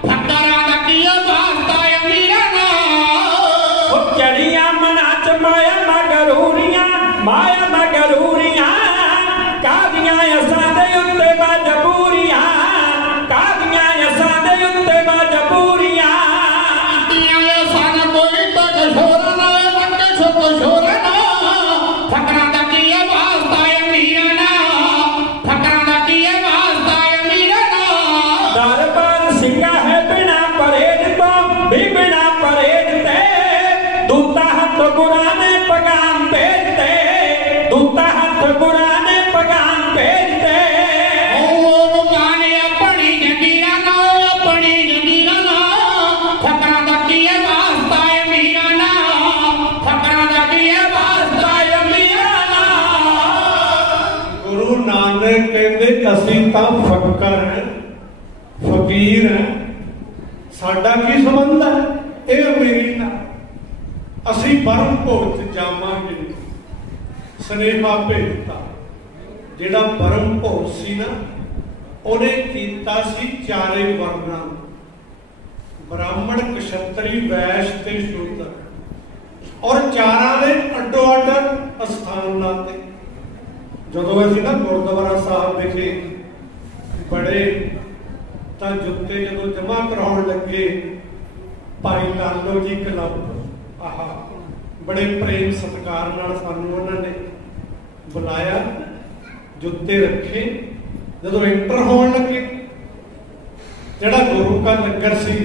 ਫਕਰਾਂ ਦਾ ਕੀ ਵਾਸਤਾ ਹੈ ਮੀਰਾਂ ਨਾਲ। ਉਹ ਚੜੀਆਂ ਮਨਾਂ ਚ ਮਾਇਆ ਮਗਰੂਰੀਆਂ, ਮਾਇਆ ਮਗਰੂਰੀਆਂ, ਕਾਦੀਆਂ ਅਸਾਂ ਦੇ ਉੱਤੇ ਮਜਬੂਰੀਆਂ, ਕਾਦੀਆਂ ਅਸਾਂ ਦੇ ਉੱਤੇ ਮਜਬੂਰੀਆਂ। ਕੀਤੀਆਂ ਸਾਨੂੰ ਕੋਈ ਕਸ਼ੋਰ ਨਾ, ਕਸ਼ੋਰ ਨਾ, ਫਕਰਾਂ ਦਾ ਕੀ ਵਾਸਤਾ ਹੈ ਮੀਰਾਂ ਨਾਲ, ਫਕਰਾਂ ਦਾ ਕੀ ਵਾਸਤਾ ਹੈ ਮੀਰਾਂ ਨਾਲ। ਦਰਬਾਰ ਸਿੰਘਾ ਹੈ ਬਿਨਾ ਪਰੇਡ ਤੋਂ, ਵੀ ਬਿਨਾ ਪਰੇਡ ਤੇ, ਦੂਤਾ ਹੱਥ ਗੁਰਾਂ ਨੇ ਪਗਾਮ ਭੇਜਤੇ, ਦੂਤਾ ਹੱਥ ਗੁਰਾਂ ਨੇ ਪਗਾਮ ਭੇਜਤੇ। ਉਹ ਮਾਨੇ ਆਪਣੀ ਜੰਗੀਰਾਂ ਨਾਲ, ਆਪਣੀ ਜੰਗੀਰਾਂ ਨਾਲ, ਫਕਰਾਂ ਦਾ ਕੀ ਵਾਸਤਾ ਹੈ ਮੀਰਾਂ ਨਾਲ, ਫਕਰਾਂ ਦਾ ਕੀ ਵਾਸਤਾ ਹੈ ਮੀਰਾਂ ਨਾਲ। ਗੁਰੂ ਨਾਨਕ ਕਹਿੰਦੇ ਅਸੀਂ ਤਾਂ ਫਕਰ ਹੈ, ਫਕੀਰ ਹੈ, ਸਾਡਾ ਕੀ ਸੰਬੰਧ ਹੈ ਇਹ ਅਮੀਰੀ ਨਾਲ? ਅਸੀਂ ਬਰਮ ਭੋਜ ਜਾਵਾਂਗੇ। ਸਨੇਹਾ ਭੇਜਤਾ, ਜਿਹੜਾ ਬਰਮ ਭੋਜ ਸੀ ਨਾ, ਉਹਨੇ ਕੀਤਾ ਸੀ ਚਾਰੇ ਵਰਨਾਂ, ਬ੍ਰਾਹਮਣ, ਕਸ਼ਤਰੀ, ਵੈਸ਼ ਤੇ ਸ਼ੂਦਰ, ਔਰ ਚਾਰਾਂ ਦੇ ਅੱਡੋ ਅੱਡ ਅਸਥਾਨ ਲਾਤੇ। ਜਦੋਂ ਅਸੀਂ ਨਾ ਗੁਰਦੁਆਰਾ ਸਾਹਿਬ ਵਿਖੇ ਬੜੇ ਤਾਂ ਜੁੱਤੇ ਜਦੋਂ ਜਮ੍ਹਾਂ ਕਰਾਉਣ ਲੱਗੇ, ਭਾਈ ਲਾਲੋ ਜੀ ਕਲੱਬ ਆਹਾ बड़े प्रेम सत्कार नाल सानू उन्होंने बुलाया, जुत्ते रखे। जदों एंटर होने लगे, जिहड़ा गुरु का लंगर सी,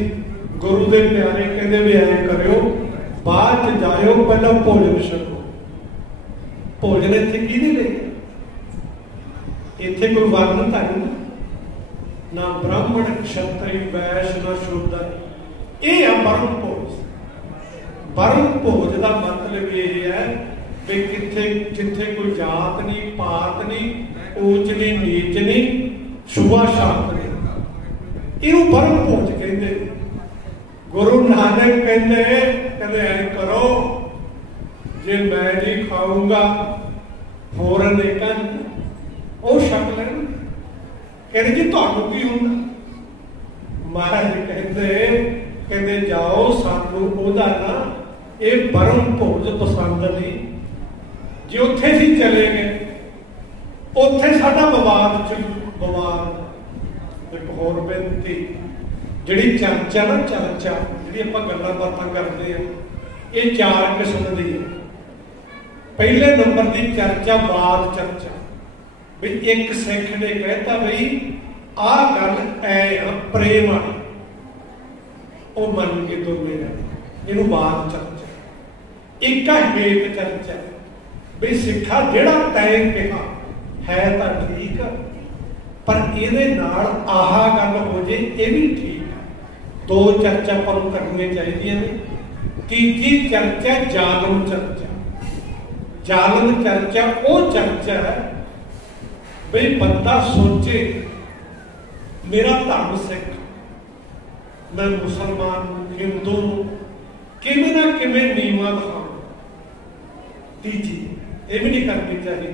गुरु दे प्यारे कहंदे भी ऐ करियो, बाद च जाओ पहला भोजन छको। भोजन इत्थे किहदे लई? इत्थे कोई वर्ण धर्म ना ब्राह्मण क्षत्रिय वैश्य ना शूद्र, ये है परम भोज। परम भोज का मतलब यह है भी किथे जिथे कोई जात नहीं, पात नहीं, ऊंच नहीं, नीच नहीं, छुआ छात नहीं, इनू परम भोज कहते। गुरु नानक कहते कहते ऐ करो, जे मैं नहीं खाऊंगा होरन एक वो छक लैन। कहते जी तुहानू की होंदा? महाराज कहते जाओ, सानू ओहदा ना ये परम भोज पसंद नहीं। जे उत्थे ही चले गए, उत्थे साडा विवाद एक होर बेनती, जिहड़ी चर्चा ना, चर्चा जिहड़ी आपां गल्लां बातां करदे आ, ये 4 किस्म दी है। पहले नंबर की चर्चा वाद चर्चा, भी एक सिख ने कहता बई आ गल ऐ प्रेम आ, वो मन के दोने इनू वाद चर्चा। एक हेत चर्चा, भी सिखा जिहड़ा तैं कहा है तो ठीक, पर इहदे नाल आह गल हो जे ये भी ठीक है। 2 चर्चा पर करनी चाहिए ने। तीजी चर्चा जालम चर्चा। जालम चर्चा वो चर्चा है बई बंदा सोचे मेरा धर्म सिख, मैं मुसलमान हिंदू किवें ना किवें नीवां दिखाऊं। तीजी ये भी नहीं करनी चाहिए।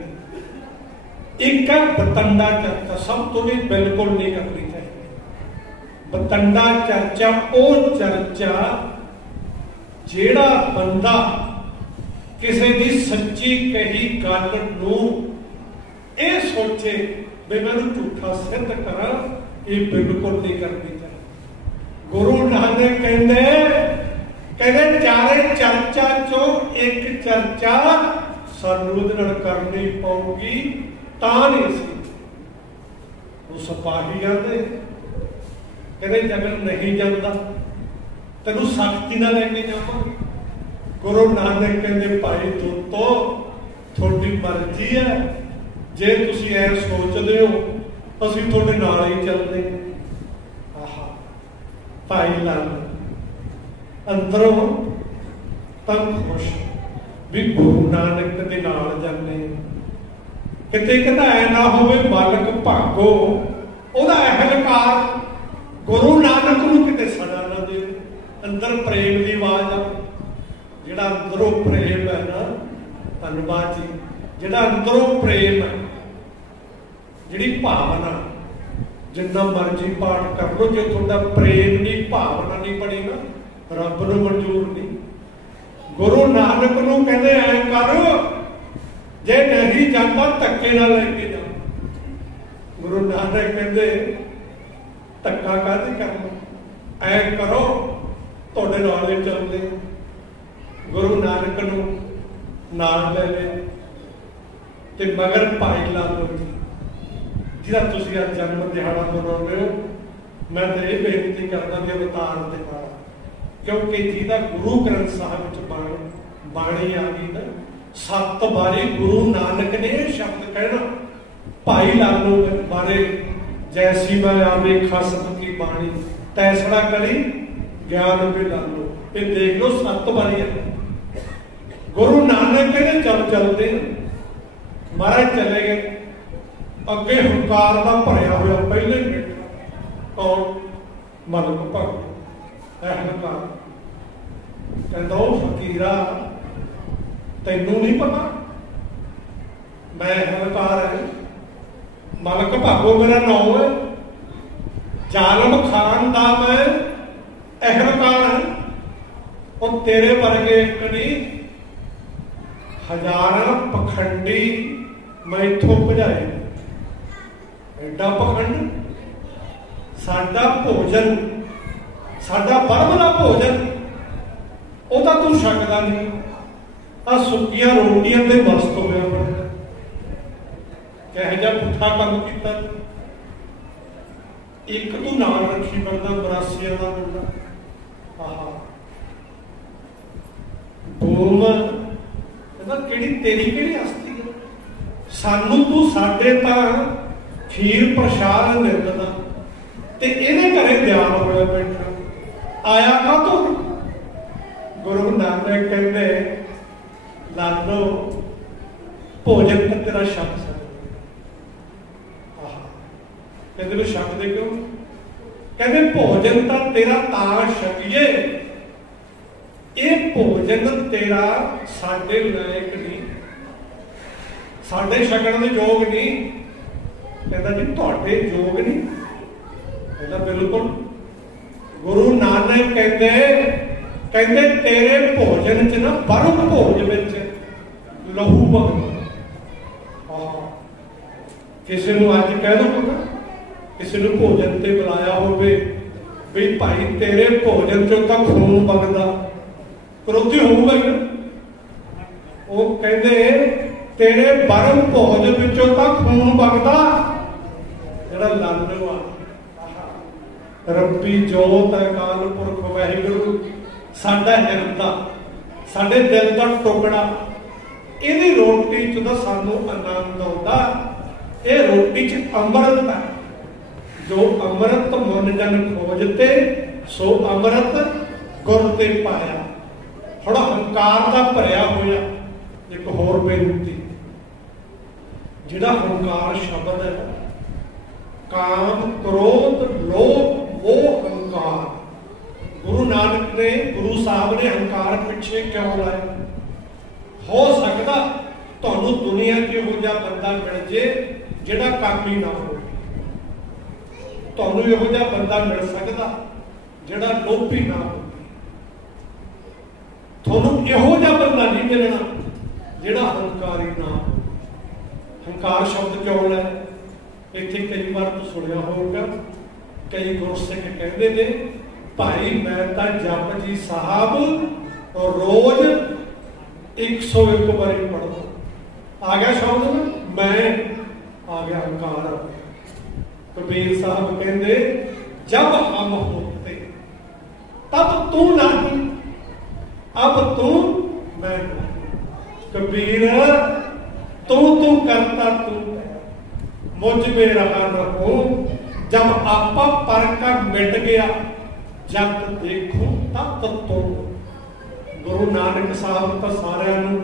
एक है बतंडा चर्चा, सब तो भी बिल्कुल नहीं करनी चाहिए। बतंडा चर्चा वो चर्चा जेड़ा बंदा किसी की सच्ची कही गल नूं ये सोचे भी मैं झूठा सिद्ध करा, ये बिल्कुल नहीं करनी चाहिए। गुरु नानक कहते चारे चर्चा चो एक चर्चा सानू करनी पऊगी, तां नहीं सी। वो सिपाही आते कहते जगह नहीं जाता तेनू सख्ती ना लेके जावांगे। गुरु नानक कहते भाई दोतो थोड़ी मर्जी है, जे तुसी ऐ सोचते हो असीं थोड़े नाल ही चलते। आहा भाई लाल अंदरों तन खुश भी गुरु नानक दे नाल जाने। किते कहता ऐ ना होवे मालक भागो ओहदा अहलकार गुरु नानक नूं किते सड़ा ना दे। अंदर प्रेम की आवाज आ, जिहड़ा अंदरों प्रेम है ना, धन्नवाद जी, जिहड़ा अंदरों प्रेम है, जिहड़ी भावना, जिन्ना मर्जी पाठ कर लो, जो तुहाडा प्रेम नहीं भावना नहीं बनी ना, रब नूं मंजूर नहीं। गुरु नानक नूं कहंदे ऐ कर, जे नहीं जाता धक्के ना लेके जा। गुरु नानक कहंदे धक्का काहदे करना, ऐ करो तुहाडे नाल ही चलदे। गुरु नानक नूं नाल ले लिया ते मगर भाई लालो जी जिहदा तुसीं अज जन्म दिहाड़ा मनाउंदे हो, मैं तो ये बेनती करदा कि अवतार दिहाड़ा, क्योंकि जिहदा गुरु ग्रंथ साहिब च बाणी आ गई ना, 7 बारी गुरु नानक ने शब्द कहना भाई लालो बारे, जैसी मैं आवे खसम की बाणी तैसड़ा करी ज्ञान भी लालो। ये देख लो 7 बारी है। गुरु नानक कहते चल चलते महाराज चले गए, अगे हुंकार का भरिया हुआ पहले बैठा कौन? मलक भगत अहलकार। कहता ओ फकीरा तेनू नहीं पता मैं अहलकार है, मलक भागो मेरा नाम है, जालम खान का मैं अहलकार है। और तेरे वर्गे एक नहीं 1000 पखंडी मैं इथों भजाए। एडा पखंड, साडा भोजन, साडा बरमला भोजन ਉਹ ਤਾਂ ਤੂੰ ਛਕਦਾ ਨਹੀਂ। ਆ ਸੁੱਕੀਆਂ ਰੋਟੀਆਂ ਤੇ ਮਸਤ ਹੋਇਆ ਬੜਾ, ਕਿਹੋ ਜਿਹਾ ਪੁੱਠਾ ਕੰਮ ਕੀਤਾ। ਇੱਕ ਤੂੰ ਨਾਲ ਰੱਖੀ ਫਿਰਦਾ ਬਰਾਸੀਆਂ ਦਾ ਮੁੰਡਾ, ਆਹਾ ਬੋਲ ਕਹਿੰਦਾ ਕਿਹੜੀ ਤੇਰੀ ਕਿਹੜੀ ਹਸਤੀ ਹੈ, ਸਾਨੂੰ ਤੂੰ ਸਾਡੇ ਤਾਂ ਖੀਰ ਪ੍ਰਸ਼ਾਦ ਮਿਲਦਾ ਤੇ ਇਹਦੇ ਘਰੇ ਦਿਆਲ ਹੋਇਆ ਬੈਠਾ, ਆਇਆ ਕਾਹਤੋਂ? ਗੁਰੂ ਨਾਨਕ ਕਹਿੰਦੇ ਲਾਲੋ ਭੋਜਨ ਤਾਂ ਤੇਰਾ ਛਕ ਸਕਦਾ। ਕਹਿੰਦੇ ਵੀ ਛਕਦੇ ਕਿਉਂ? ਕਹਿੰਦੇ ਭੋਜਨ ਤਾਂ ਤੇਰਾ ਤਾਂ ਛਕੀਏ, ਇਹ ਭੋਜਨ ਤੇਰਾ ਸਾਡੇ ਲਾਇਕ ਨਹੀਂ, ਸਾਡੇ ਛਕਣ ਦੇ ਯੋਗ ਨਹੀਂ। ਕਹਿੰਦਾ ਜੀ ਤੁਹਾਡੇ ਯੋਗ ਨਹੀਂ? ਕਹਿੰਦਾ ਬਿਲਕੁਲ। ਗੁਰੂ ਨਾਨਕ ਕਹਿੰਦੇ ਤੇਰੇ ਭੋਜਨ ਚ ਨਾ ਬਰਮ ਭੋਜ ਵਿੱਚ ਲਹੂ ਵਗਦਾ। ਕਿਸੇ ਨੂੰ ਅੱਜ ਕਹਿ ਦੋ ਨਾ, ਕਿਸੇ ਨੂੰ ਭੋਜਨ ਤੇ ਬੁਲਾਇਆ ਹੋਵੇ ਵੀ ਭਾਈ ਤੇਰੇ ਭੋਜਨ ਚੋਂ ਤਾਂ ਖੂਨ ਵਗਦਾ, ਕਰੋਧੀ ਹੋਊਗਾ ਹੀ। ਉਹ ਕਹਿੰਦੇ ਤੇਰੇ ਬਰਮ ਭੋਜ ਵਿੱਚੋਂ ਤਾਂ ਖੂਨ ਵਗਦਾ। ਜਿਹੜਾ ਲਾਲੋ ਆ ਰੱਬੀ ਜੋਤ ਅਕਾਲ ਪੁਰਖ ਵਾਹਿਗੁਰੂ, ਸਾਡਾ ਹਿਰਦਾ, ਸਾਡੇ ਦਿਲ ਦਾ ਟੁਕੜਾ, ਇਹਦੀ ਰੋਟੀ ਚ ਤਾਂ ਸਾਨੂੰ ਆਨੰਦ ਆਉਂਦਾ। ਇਹ ਰੋਟੀ ਚ ਅੰਮ੍ਰਿਤ ਹੈ, ਜੋ ਅੰਮ੍ਰਿਤ ਮਨ ਜਨ ਖੋਜਤੇ ਸੋ ਅੰਮ੍ਰਿਤ ਗੁਰ ਤੇ ਪਾਇਆ। ਥੋੜਾ ਹੰਕਾਰ ਦਾ ਭਰਿਆ ਹੋਇਆ ਇੱਕ ਹੋਰ ਬੇਨਤੀ, ਜਿਹੜਾ ਹੰਕਾਰ ਸ਼ਬਦ ਹੈ, ਕਾਮ ਕ੍ਰੋਧ ਲੋਭ ਮੋਹ ਹੰਕਾਰ, ਗੁਰੂ ਨਾਨਕ ਨੇ, ਗੁਰੂ ਸਾਹਿਬ ਨੇ ਹੰਕਾਰ ਪਿੱਛੇ ਕਿਉਂ ਲਾਇਆ? ਹੋ ਸਕਦਾ ਤੁਹਾਨੂੰ ਦੁਨੀਆ 'ਚ ਇਹੋ ਜਿਹਾ ਬੰਦਾ ਮਿਲ ਜੇ ਜਿਹੜਾ ਕਾਮੀ ਨਾ ਹੋਵੇ, ਤੁਹਾਨੂੰ ਇਹੋ ਜਿਹਾ ਬੰਦਾ ਮਿਲ ਸਕਦਾ ਜਿਹੜਾ ਲੋਭੀ ਨਾ ਹੋਵੇ, ਤੁਹਾਨੂੰ ਇਹੋ ਜਿਹਾ ਬੰਦਾ ਨਹੀਂ ਮਿਲਣਾ ਜਿਹੜਾ ਹੰਕਾਰੀ ਨਾ ਹੋਵੇ। ਹੰਕਾਰ ਸ਼ਬਦ ਕਿਉਂ ਲੈ? ਇੱਥੇ ਕਈ ਵਾਰ ਤੂੰ ਸੁਣਿਆ ਹੋਊਗਾ, ਕਈ ਗੁਰਸਿੱਖ ਕਹਿੰਦੇ ਨੇ ਭਾਈ ਮੈਂ ਤਾਂ ਜਪਜੀ ਸਾਹਿਬ ਰੋਜ਼ 101 ਵਾਰੀ ਪੜ੍ਹਦਾ। ਆ ਗਿਆ ਸ਼ਬਦ ਨਾ, ਮੈਂ ਆ ਗਿਆ ਹੰਕਾਰ। ਕਬੀਰ ਸਾਹਿਬ ਕਹਿੰਦੇ ਜਬ ਹਮ ਹੋਤੇ ਤਬ ਤੂੰ ਨਹੀਂ, ਅਬ ਤੂੰ ਮੈਂ। कबीर तू करता तू मुझ में रहा न हो, जब आपा पर का मिट गया जब देखो तब तू। गुरु नानक साहब तो सारिਆਂ ਨੂੰ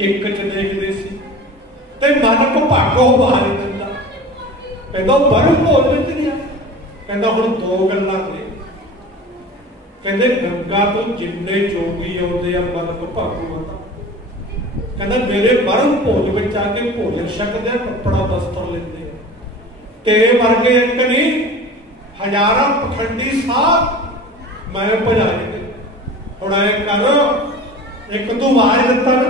ਇੱਕ ਚ ਦੇਖਦੇ ਸੀ ਤੇ ਮਨ ਭਾਗੋ ਬਾਹਰ ਦਿੰਦਾ। ਕਹਿੰਦਾ ਬਰ ਭੋਲ ਵਿੱਚ ਨਹੀਂ ਆ। ਕਹਿੰਦਾ ਹੁਣ ਦੋ ਗੱਲਾਂ ਨੇ, ਕਹਿੰਦੇ ਗੰਗਾ ਤੋਂ ਜਿੰਨੇ ਜੋਗੀ ਆਉਂਦੇ ਆ ਮਨ ਭਾਗੋ ਦਾ, ਕਹਿੰਦਾ ਮੇਰੇ ਬਰਮ ਭੋਜ ਵਿੱਚ ਆ ਕੇ ਭੋਜਨ ਛਕਦੇ ਆ, ਕੱਪੜਾ ਵਸਤਰ ਲੈਂਦੇ ਆ। ਤੇਰੇ ਵਰਗੇ ਇੱਕ ਨਹੀਂ ਹਜ਼ਾਰਾਂ ਪਖੰਡੀ ਸਾਧ ਮੈਂ ਭਜਾਏ ਨੇ। ਹੁਣ ਐ ਕਰ, ਇੱਕ ਤੂੰ ਆਵਾਜ਼ ਦਿੱਤਾ ਨਾ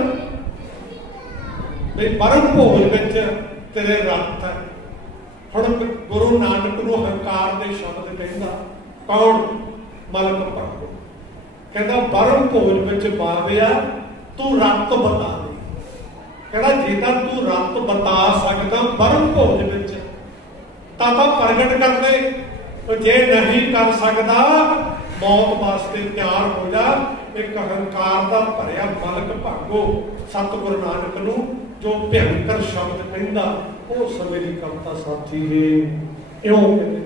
ਵੀ ਬਰਮ ਭੋਜ ਵਿੱਚ ਤੇਰੇ ਰੱਤ ਹੈ। ਹੁਣ ਗੁਰੂ ਨਾਨਕ ਨੂੰ ਹੰਕਾਰ ਦੇ ਸ਼ਬਦ ਕਹਿੰਦਾ ਕੌਣ? ਮਲਕ ਭਾਗੋ। ਕਹਿੰਦਾ ਬਰਮ ਭੋਜ ਵਿੱਚ ਬਾਬਿਆ ਤੂੰ ਰੱਤ ਬਤਾ ਦੇ। ਕਹਿੰਦਾ ਜੇ ਤਾਂ ਤੂੰ ਰੱਤ ਬਤਾ ਸਕਦਾ ਬਰਮ ਭੋਜ ਵਿੱਚ ਤਾਂ ਪ੍ਰਗਟ ਕਰ ਦੇ, ਜੇ ਨਹੀਂ ਕਰ ਸਕਦਾ ਮੌਤ ਵਾਸਤੇ ਤਿਆਰ ਹੋ ਜਾ। ਇੱਕ ਹੰਕਾਰ ਦਾ ਭਰਿਆ ਮਲਕ ਭਾਗੋ ਸਤਿਗੁਰੂ ਨਾਨਕ ਨੂੰ ਜੋ ਭਿਅੰਕਰ ਸ਼ਬਦ ਕਹਿੰਦਾ ਉਹ ਸਮੇਂ ਦੀ ਕਵਿਤਾ ਸਾਥੀ ਹੈ। ਇਉਂ ਕਹਿੰਦੇ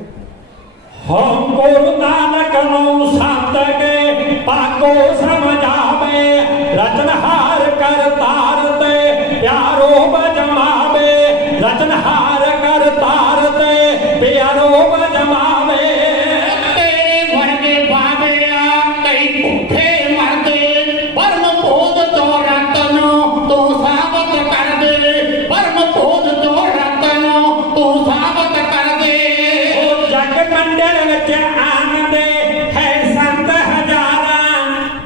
ਹਮ ਗੁਰੂ ਨਾਨਕ ਨੂੰ ਸਤ ਕੇ ਭਾਗੋ ਸਮਝਾਵੇ, ਰਚਨਹਾਰ ਕਰ ਤਾਰ ਤੇ ਪਿਆਰੋ ਬਜਮਾਵੇ, ਰਚਨਹਾਰ ਕਰ ਤਾਰ ਤੇ ਪਿਆਰੋ ਬਜਮਾਵੇ। ਤੇਰੇ ਵਰਗੇ ਬਾਬਿਆ ਕਈ ਭੁੱਖੇ ਮਰਦੇ, ਬਰਮ ਭੋਜ ਤੋਂ ਰਤਨ ਤੂੰ ਸਾਬਤ ਕਰ ਦੇ, ਬਰਮ ਭੋਜ ਤੋਂ ਰਤਨ ਤੂੰ ਸਾਬਤ ਕਰ ਦੇ। ਉਹ ਜਗ ਮੰਡਲ ਵਿੱਚ ਆਨੰਦੇ ਹੈ ਸੰਤ ਹਜ਼ਾਰਾਂ,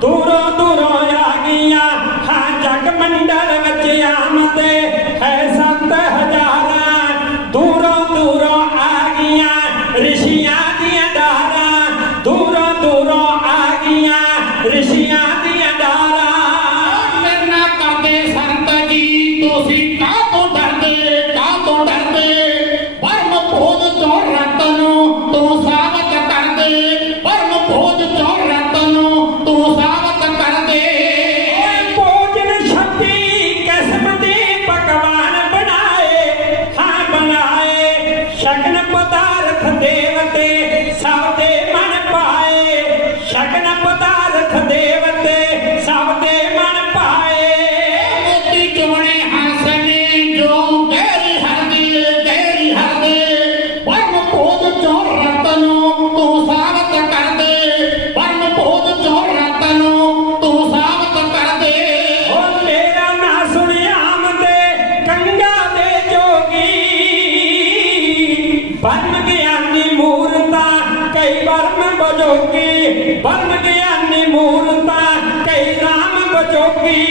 ਦੂਰੋਂ ਦੂਰੋਂ ਆ ਗਈਆਂ ਹਾਂ ਜਗ ਮੰਡਲ जोगी बन ज्ञानी मूर्ता कई राम बजोगी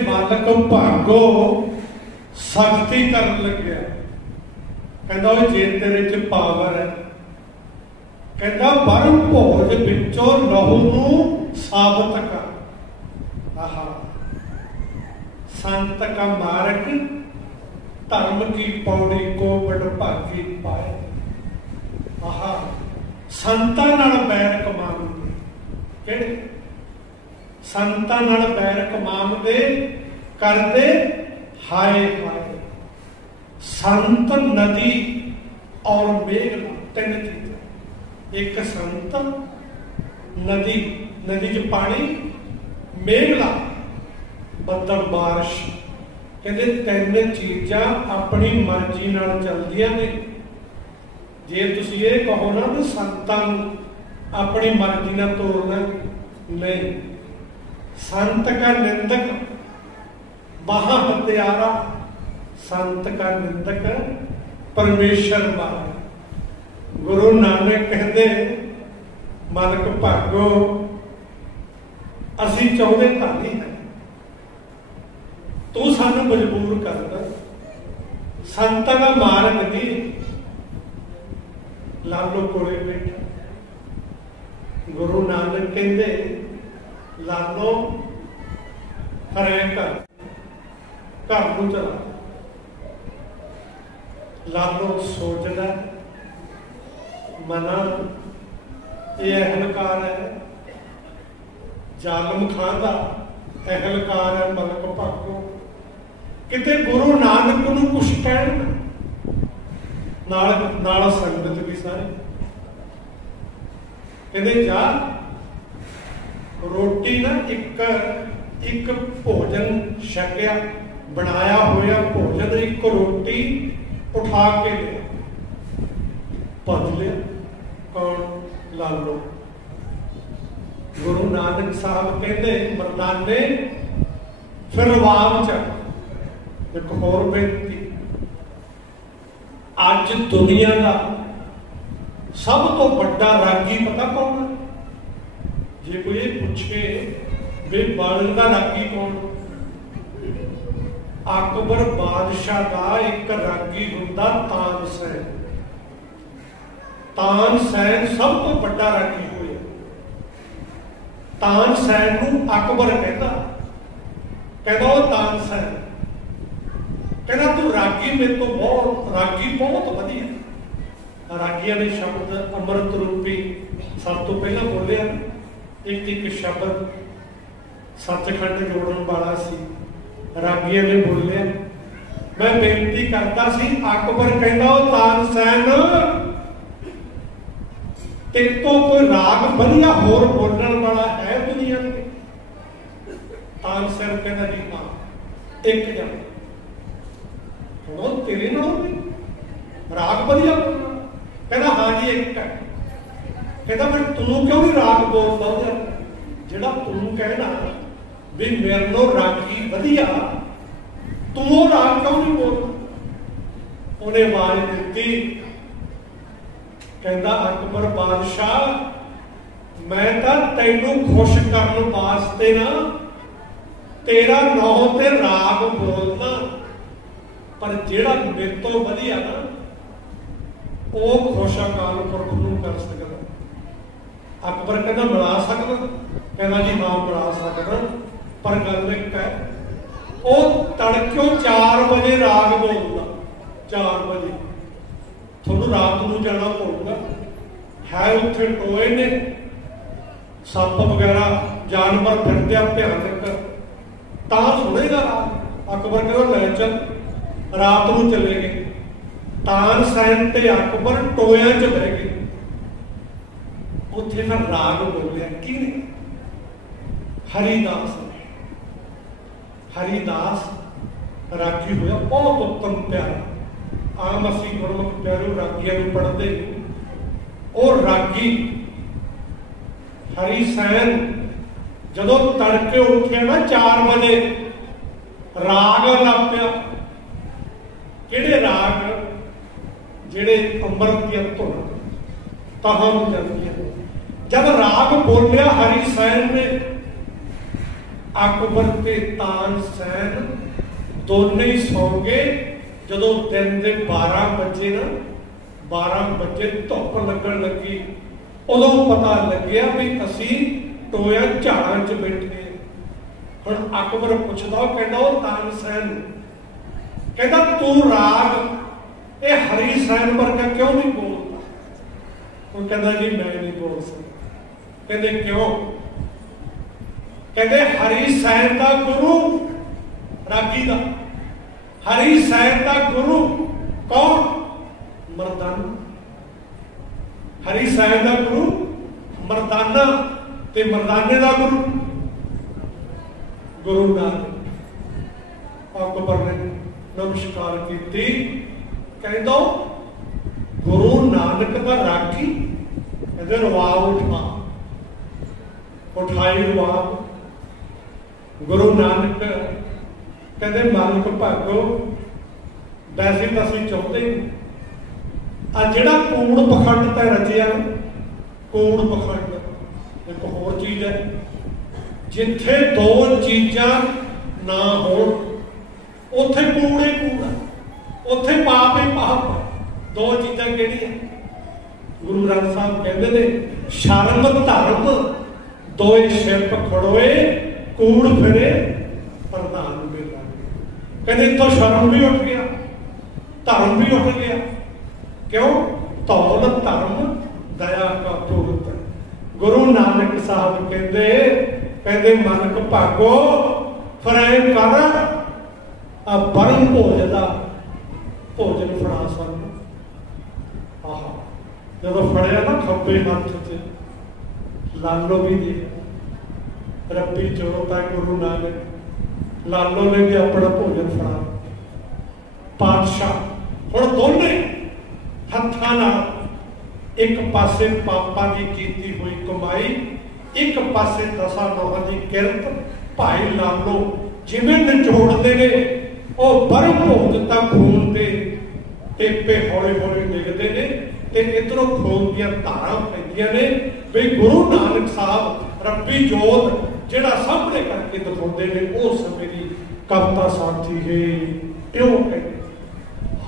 मालक भागो सख्ती कर लग्या कहंदा जे तेरे च पावर है कहंदा बरम भोज विचों लहू नूं साबित कर। आहा संत का मार्ग धर्म की पौड़ी को बड़भागी पाए। आहा संतां नाल बैर कमाउंदे किहड़े संतां नाल बैर कमाउंदे करदे हाय हाय। संत नदी और मेघना तीन चीज़ां, एक संत नदी, नदी च पानी, मेघला बदल बारिश, कहते तीन चीज़ां अपनी मर्जी नाल चलदियां ने। जे तुसीं ये कहो ना कि संतां अपनी मर्जी नाल तोड़ना, नहीं। संत का निंदक महा हत्यारा, संत का निंदक परमेश्वर वाला। गुरु नानक कहते मालक भागो असी चाहते तां नहीं है, तू सानू मजबूर करदा। संतां दा मार्ग नहीं लालो कोले बैठा। गुरु नानक कहते लालो हरे घर को चला। लालो सोचदा मना ये अहलकार है, जालम खादा अहलकार है मलक भागो। किते गुरु नानक नूं कुछ कहण नाल संगत भी सारे कहते जा रोटी ना एक भोजन छकिया, बनाया होया भोजन, एक रोटी उठा के लिया, भज लिया। कौन? लालो। गुरु नानक साहब कहते मरदाने फिर रवाब च एक होर बेनती, अज दुनिया का सब तो बड़ा रागी पता कौन है? जे कोई पूछे वे बालन का रागी कौन? अकबर बादशाह का एक रागी हुंदा तानसेन। तानसैन सब तो बड़ा रागी होया। तानसैन नूं अकबर कहता वो तानसैन कहना तू रागी मेरे तो बहुत वधिया। रागिया ने शब्द अमृत रूपी सब तो पहला बोलिया, एक एक शब्द सचखंड जोड़न वाला सी रागिया ने बोलिया। मैं बेनती करता सी, अकबर कहता तानसैन तेरे तो कोई राग बढ़िया होर बोलने वाला है दुनिया में? तानसैन कहता जी हाँ एक जन तेरे नाल राग बढ़िया बोलना। कहता हाँ जी एक है। कहता मैं तू क्यों नहीं राग बोलता? जेड़ा तू कहना भी मेरे नो रागी बढ़िया, तू वो राग क्यों नहीं बोलता? उन्हें आवाज दी, कहता अकबर बादशाह मैं तो तेनू खुश करने वास्ते ना तेरा नौ ते राग बोलना, पर जेड़ा मेरे तो वधिया ना वो खुश अकाल पुरख नूं कर सकदा। अकबर कहना मिला सकदा? कहना जी हाँ मिला सकदा, पर गल एक है वो तड़क्यों 4 बजे राग बोलदा। 4 बजे थोनू रात नूं जाना पऊगा, है उत्थे टोए ने सप वगैरह जानवर फिरदे भयानक, तां सुनेगा राग। अकबर कहना ले चल, रात नूं चले गए। तानसैन ते अकबर टोया च बह गए। उत्थे फिर राग बोलिया किने? हरिदास ने। हरिदास रागी होया बहुत उत्तम प्यारा। आम असी गुरमुख प्यारो रागियां नूं पढ़दे और रागी हरिसैन जदों तड़के उठिया ना 4 बजे राग लग पिया। किहड़े राग? जिहड़े अमृत दी धुन तहां नूं जांदियां। जब राग बोलिया हरिसैन ने, अकबर ते तानसैन दोने ही सौ गए। जदों दिन के 12 बजे ना 12 बजे धुप लगन लगी, उदों पता लग्या भी असी टोया झाड़ां च बैठे। हुण अकबर पुछदा, कहंदा ओ तानसैन कहंदा तू राग ये हरिसैन वर्गा क्यों नहीं बोलता? वो कहंदा जी मैं नहीं बोल सकता। कहंदे क्यों? कहंदे हरिसैन दा गुरु रागी दा, हरिसैन दा गुरु कौन? मर्दाना। हरिसैन दा गुरु मर्दाना ते मर्दाने दा गुरु गुरु नानक। अकबर ने नमस्कार की, कहंदा गुरु नानक दा रागी। कहंदे रवाब उठाई रवाब। गुरु नानक कहते मालिक भागो वैसे तो असं चाहते आ जिहड़ा कूड़ पखंड तै रचिया, कूड़ पखंड एक होर चीज है। जिथे 2 चीज़ां ना हो उत्थे कूड़ ही कूड़ है, उत्थे पाप ही पाप है। 2 चीज़ां किहड़ियां? गुरु ग्रंथ साहब कहते ने शर्म धर्म दोए शिल्प खड़ोए, कूड़ फिरे प्रधान मेला। कहते तो शर्म भी उठ गया, धर्म भी उठ गया। क्यों? धौल धर्म दया का तूरत। गुरु नानक साहब कहते मानक भागो फरै कर परम भोजदा भोजन फड़ा सन। आह जब फड़िया ना खब्बे हाथ च लालो भी दे रब्बी जोता गुरु नानक। लालो ने भी अपना भोजन फड़ा। पातशाह हुण दोने हत्थां नाल एक पासे पापा की कीती हुई कमाई, एक पासे 10 नौहां की किरत। भाई लालो जिवें निचोड़ते ने वो बर्फ भोजता खून के टेपे हौली हौली डिगते ने ते इधरों खून दी धारां पैंदियां ने। भी गुरु नानक साहब रब्बी जोत जिहड़ा सामने करके दिखाते हैं वो समय की कविता साथी है। क्यों कहते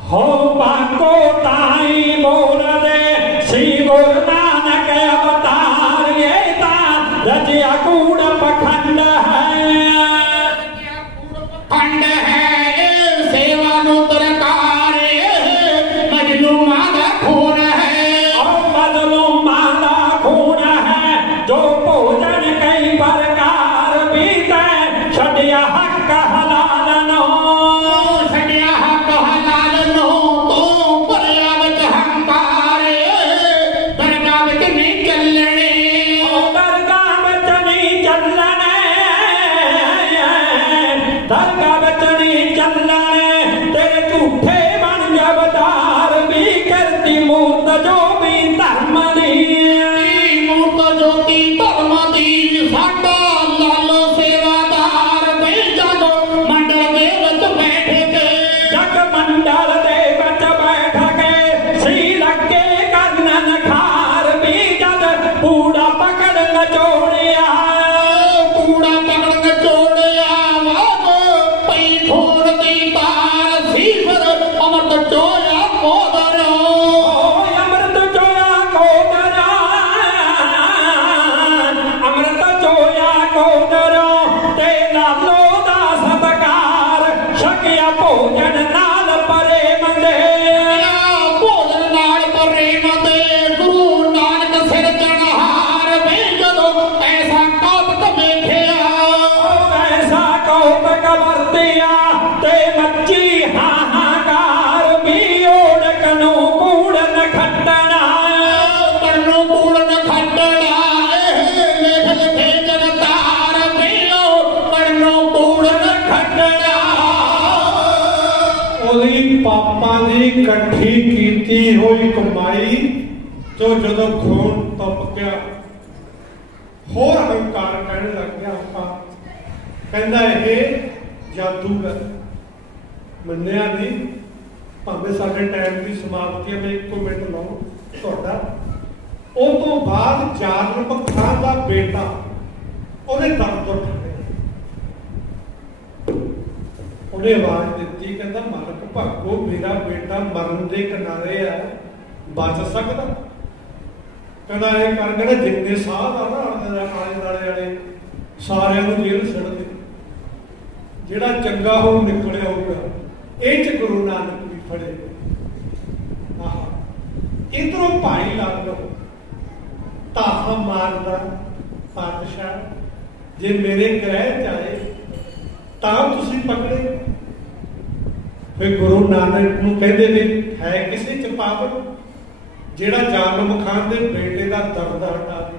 हो पाको ताई बोल दे सी गुरु नानक अवतार ये ता रजिया कूड़ पखंड खंड है सेवा नु तरकार मजलू मादा खून है और मजलू मादा खून है जो भोजन कई प्रकार बीते छड़िया हक हलाल नो छड़िया हक हलाल नो तो पर्यावत हंकार दरगाह विच नहीं चलने दरगाह विच नहीं चलने दरगाह विच नहीं चलने तेरे झूठे बन अवतार भी करती मूर्त जो भी धर्म दी मूर्त ज्योति धर्म दी साडा लालो सेवादार वे जदो मंडल दे विच बैठ के जग मंडल दे विच बैठ के सी लगे करनन खार भी जद पूड़ा पकड़ नचोड़िया कूड़ा पकड़ नचोड़िया वागो पई फोड़ दी तार सी फिर अमृत चोया कोदरो अमृत चोया कोदरा अमृत चोया कोदरा ते लालो दा सत्कार छकिया भोजन नाल परे मंदे भोजन नाल प्रेम दे गुरु नानक सिर चढ़हार वे जदो ऐसा कौतक वेखिया ऐसा कौतक वर्तिया ते मच्ची हाहाकार भी ओढ़ कनो कूड़न खट्टना करनो कूड़न खट्टड़ा लेख लिखे जगतार मेलो करनो कूड़न खट्टड़ा ਉਹਦੀ ਪਾਪਾਂ ਦੀ ਇਕੱਠੀ ਕੀਤੀ ਹੋਈ ਕਮਾਈ ਤੋਂ ਜਦੋਂ ਖੂਨ ਤਪ ਗਿਆ ਹੋਰ ਹੰਕਾਰ ਕਹਿਣ ਲੱਗ ਗਿਆ ਆਪਾਂ ਕਹਿੰਦਾ ਇਹ ਜਾਦੂਗਰ ਮੰਨਿਆ ਨਹੀਂ ਭਾਵੇਂ ਸਾਡੇ ਟਾਈਮ ਦੀ ਸਮਾਪਤੀ ਹੈ ਮੈਂ 1 ਮਿੰਟ ਲਾਉਂ ਤੁਹਾਡਾ ਉਹ ਤੋਂ ਬਾਅਦ ਜਾਲਮ ਖਾਨ ਦਾ ਬੇਟਾ ਉਹਨੇ ਦਰਦ ਉੱਠਿਆ ਉਹਨੇ ਆਵਾਜ਼ ਦਿੱਤੀ ਕਹਿੰਦਾ ਮਾਲਕ ਭਾਗੋ ਮੇਰਾ ਬੇਟਾ ਮਰਨ ਦੇ ਕਿਨਾਰੇ ਆ ਬਚ ਸਕਦਾ ਕਹਿੰਦਾ ਇਹ ਕਰ ਕਹਿੰਦਾ ਜਿੰਨੇ ਸਾਹ ਦਾ ਨਾ ਆਲੇ ਦੁਆਲੇ ਵਾਲੇ ਸਾਰਿਆਂ ਨੂੰ ਜੇਲ੍ਹ ਛੱਡ ਦੇ ਜਿਹੜਾ ਚੰਗਾ ਹੋ ਨਿਕਲਿਆ ਹੋਊਗਾ ਇਹ ਚ ਗੁਰੂ ਨਾਨਕ ਵੀ ਫੜੇ ਆਹ ਇਧਰੋਂ ਭਾਈ ਲੱਗ ਤਾਹਾ ਮਾਰਦਾ ਪਾਤਸ਼ਾਹ ਜੇ ਮੇਰੇ ਗ੍ਰਹਿ ਚ ਆਏ ਤਾਂ ਤੁਸੀਂ ਪਕੜੇ ਫਿਰ ਗੁਰੂ ਨਾਨਕ ਨੂੰ ਕਹਿੰਦੇ ਨੇ ਹੈ ਕਿਸੇ ਚ ਪਾਵਰ ਜਿਹੜਾ ਜ਼ਾਲਮ ਖਾਨ ਦੇ ਬੇਟੇ ਦਾ ਦਰਦ ਹਟਾਵੇ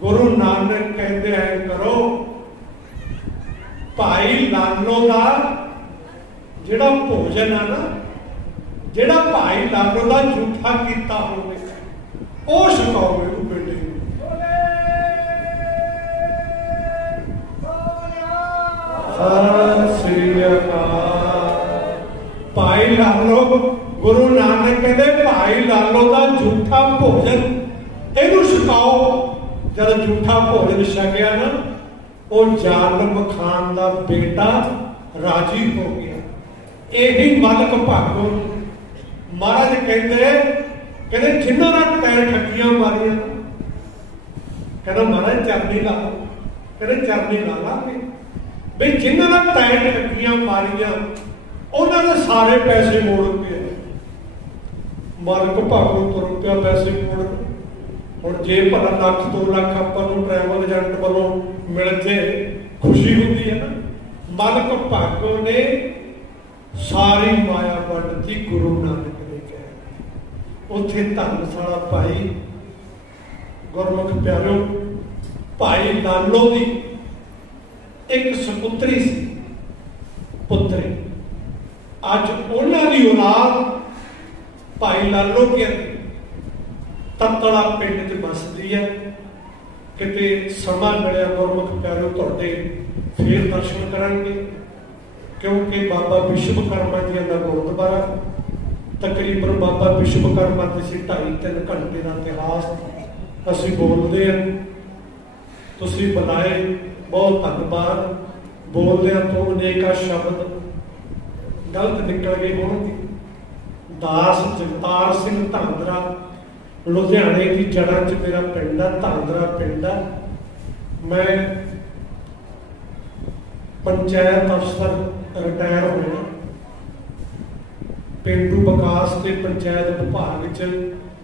ਗੁਰੂ ਨਾਨਕ ਕਹਿੰਦੇ ਐ ਕਰੋ ਭਾਈ ਲਾਲੋ ਦਾ ਜਿਹੜਾ ਭੋਜਨ ਆ ਨਾ ਜਿਹੜਾ ਭਾਈ ਲਾਲੋ ਦਾ ਝੂਠਾ ਕੀਤਾ ਹੋਵੇ ਉਹ ਛਕਾਓ ਇਹਨੂੰ ਬੇਟੇ ਨੂੰ ਸਤਿ ਸ੍ਰੀ ਅਕਾਲ ਭਾਈ ਲਾਲੋ ਗੁਰੂ ਨਾਨਕ ਕਹਿੰਦੇ ਭਾਈ ਲਾਲੋ ਦਾ ਝੂਠਾ ਭੋਜਨ ਇਹਨੂੰ ਛਕਾਓ ਜਦ ਝੂਠਾ ਭੋਜਨ ਛਕਿਆ ਨਾ ਉਹ ਜ਼ਾਲਮ ਖਾਨ ਦਾ ਬੇਟਾ ਰਾਜੀ ਹੋ ਗਿਆ ਇਹੀ ਮਲਕ ਭਾਗੋ ਮਹਾਰਾਜ ਕਹਿੰਦੇ ਜਿਨ੍ਹਾਂ ਨਾਲ ਪੈਰ ਠੱਗੀਆਂ ਮਾਰੀਆਂ ਕਹਿੰਦਾ ਮਹਾਰਾਜ ਚਰਨੀ ਲਾ ਕਹਿੰਦੇ ਚਰਨੀ ਲਾ ਲਾਂਗੇ ਬਈ ਜਿਨ੍ਹਾਂ ਨਾਲ ਪੈਰ ਠੱਗੀਆਂ ਮਾਰੀਆਂ ਉਹਨਾਂ ਦੇ ਸਾਰੇ ਪੈਸੇ ਮੋੜ ਕੇ ਮਲਕ ਭਾਗੋ ਤੁਰ ਪਿਆ ਪੈਸੇ ਮੋੜ ਹੁਣ ਜੇ ਭਲਾ ਲੱਖ 2 ਲੱਖ ਆਪਾਂ ਨੂੰ ਟਰੈਵਲ ਏਜੰਟ ਵੱਲੋਂ ਮਿਲ ਜੇ ਖੁਸ਼ੀ ਹੁੰਦੀ ਹੈ ਨਾ ਮਲਕ ਭਾਗੋ ਨੇ ਸਾਰੀ ਮਾਇਆ ਵੰਡਤੀ ਗੁਰੂ ਨਾਨਕ ਨੇ ਕਿਹਾ ਉੱਥੇ ਧਰਮਸ਼ਾਲਾ ਭਾਈ ਗੁਰਮੁਖ ਪਿਆਰਿਓ ਭਾਈ ਲਾਲੋ ਦੀ ਇੱਕ ਸੁਪੁੱਤਰੀ ਸੀ ਪੁੱਤਰੀ ਅੱਜ ਉਹਨਾਂ ਦੀ ਔਲਾਦ ਭਾਈ ਲਾਲੋ ਕੇ ਤਤੜਾ ਪਿੰਡ 'ਚ ਬਸਦੀ ਹੈ ਕਿਤੇ ਸਮਾਂ ਮਿਲਿਆ ਗੁਰਮੁਖ ਪਿਆਰਿਓ ਤੁਹਾਡੇ ਫੇਰ ਦਰਸ਼ਨ ਕਰਾਂਗੇ ਕਿਉਂਕਿ ਬਾਬਾ ਵਿਸ਼ਵਕਰਮਾ ਜੀ ਦਾ ਗੁਰਦੁਆਰਾ ਤਕਰੀਬਨ ਬਾਬਾ ਵਿਸ਼ਵਕਰਮਾ ਦੇ ਸੀ 2.5-3 ਘੰਟੇ ਦਾ ਇਤਿਹਾਸ ਅਸੀਂ ਬੋਲਦੇ ਹਾਂ ਤੁਸੀਂ ਬੁਲਾਏ ਬਹੁਤ ਧੰਨਵਾਦ ਬੋਲਦਿਆਂ ਤੋਂ ਅਨੇਕਾਂ ਸ਼ਬਦ ਗਲਤ ਨਿਕਲ ਗਏ ਹੋਣਗੇ ਦਾਸ ਜਗਤਾਰ ਸਿੰਘ ਧਾਂਦਰਾ लुधियाने की जड़ा च मेरा पिंड है, धांदरा पिंड है। मैं पंचायत अफसर रिटायर होया, पेंडू विकास के पंचायत विभाग च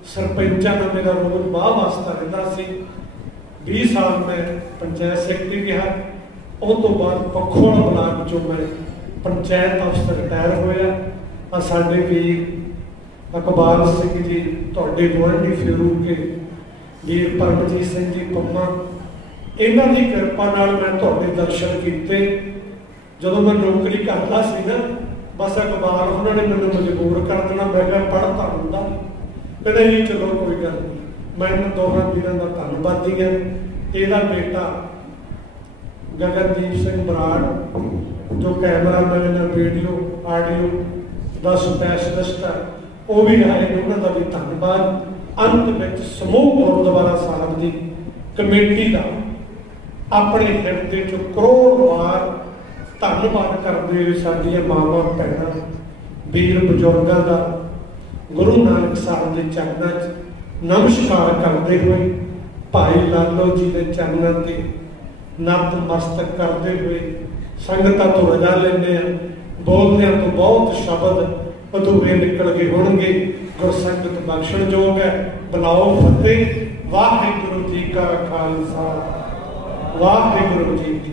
सरपंचा का मेरा रोज वाह वास्ता रहता सी। 20 साल मैं पंचायत सैकटरी रहा। उस तो बाद पखोड़ा ब्लाक चो मैं पंचायत अफसर रिटायर होया। साडे वीर इकबाल सिंह जी, तुहाडे गुआढ़ी फेरू के वीर परमजीत सिंह जी पम्मा, इन्हां दी किरपा नाल मैं तुहाडे दर्शन कीते। जदों मैं नौकरी करता सी ना, बस इकबाल उन्होंने मैंने मजबूर कर देना, मैं क्या पढ़ता हुंदा, कहते जी चलो कोई गल नहीं। मैं इन दोनों वीरों का धन्नवादी हाँ। इहदा बेटा गगनदीप सिंह बराड़ जो कैमरामैन वीडियो आडियो का स्पैशलिस्ट है, वो भी आए, उन्होंने भी धन्नवाद। अंत में समूह गुरुद्वारा साहब की कमेटी का अपने हिरदे चो करोड़ वार धन्नवाद करते हुए साडियां मावां भैणां वीर बजुर्गों का गुरु नानक साहब के चरणों च नमस्कार करते हुए भाई लालो जी के चरणों से नतमस्तक करते हुए संगतां तो रजा लेने। बोलने तो बहुत शब्द अधूरे निकल गए होंगे, गुरसंगत बख्शण जोग है। बुलाओ फतेह। वाहिगुरू जी का खालसा, वाहिगुरू जी की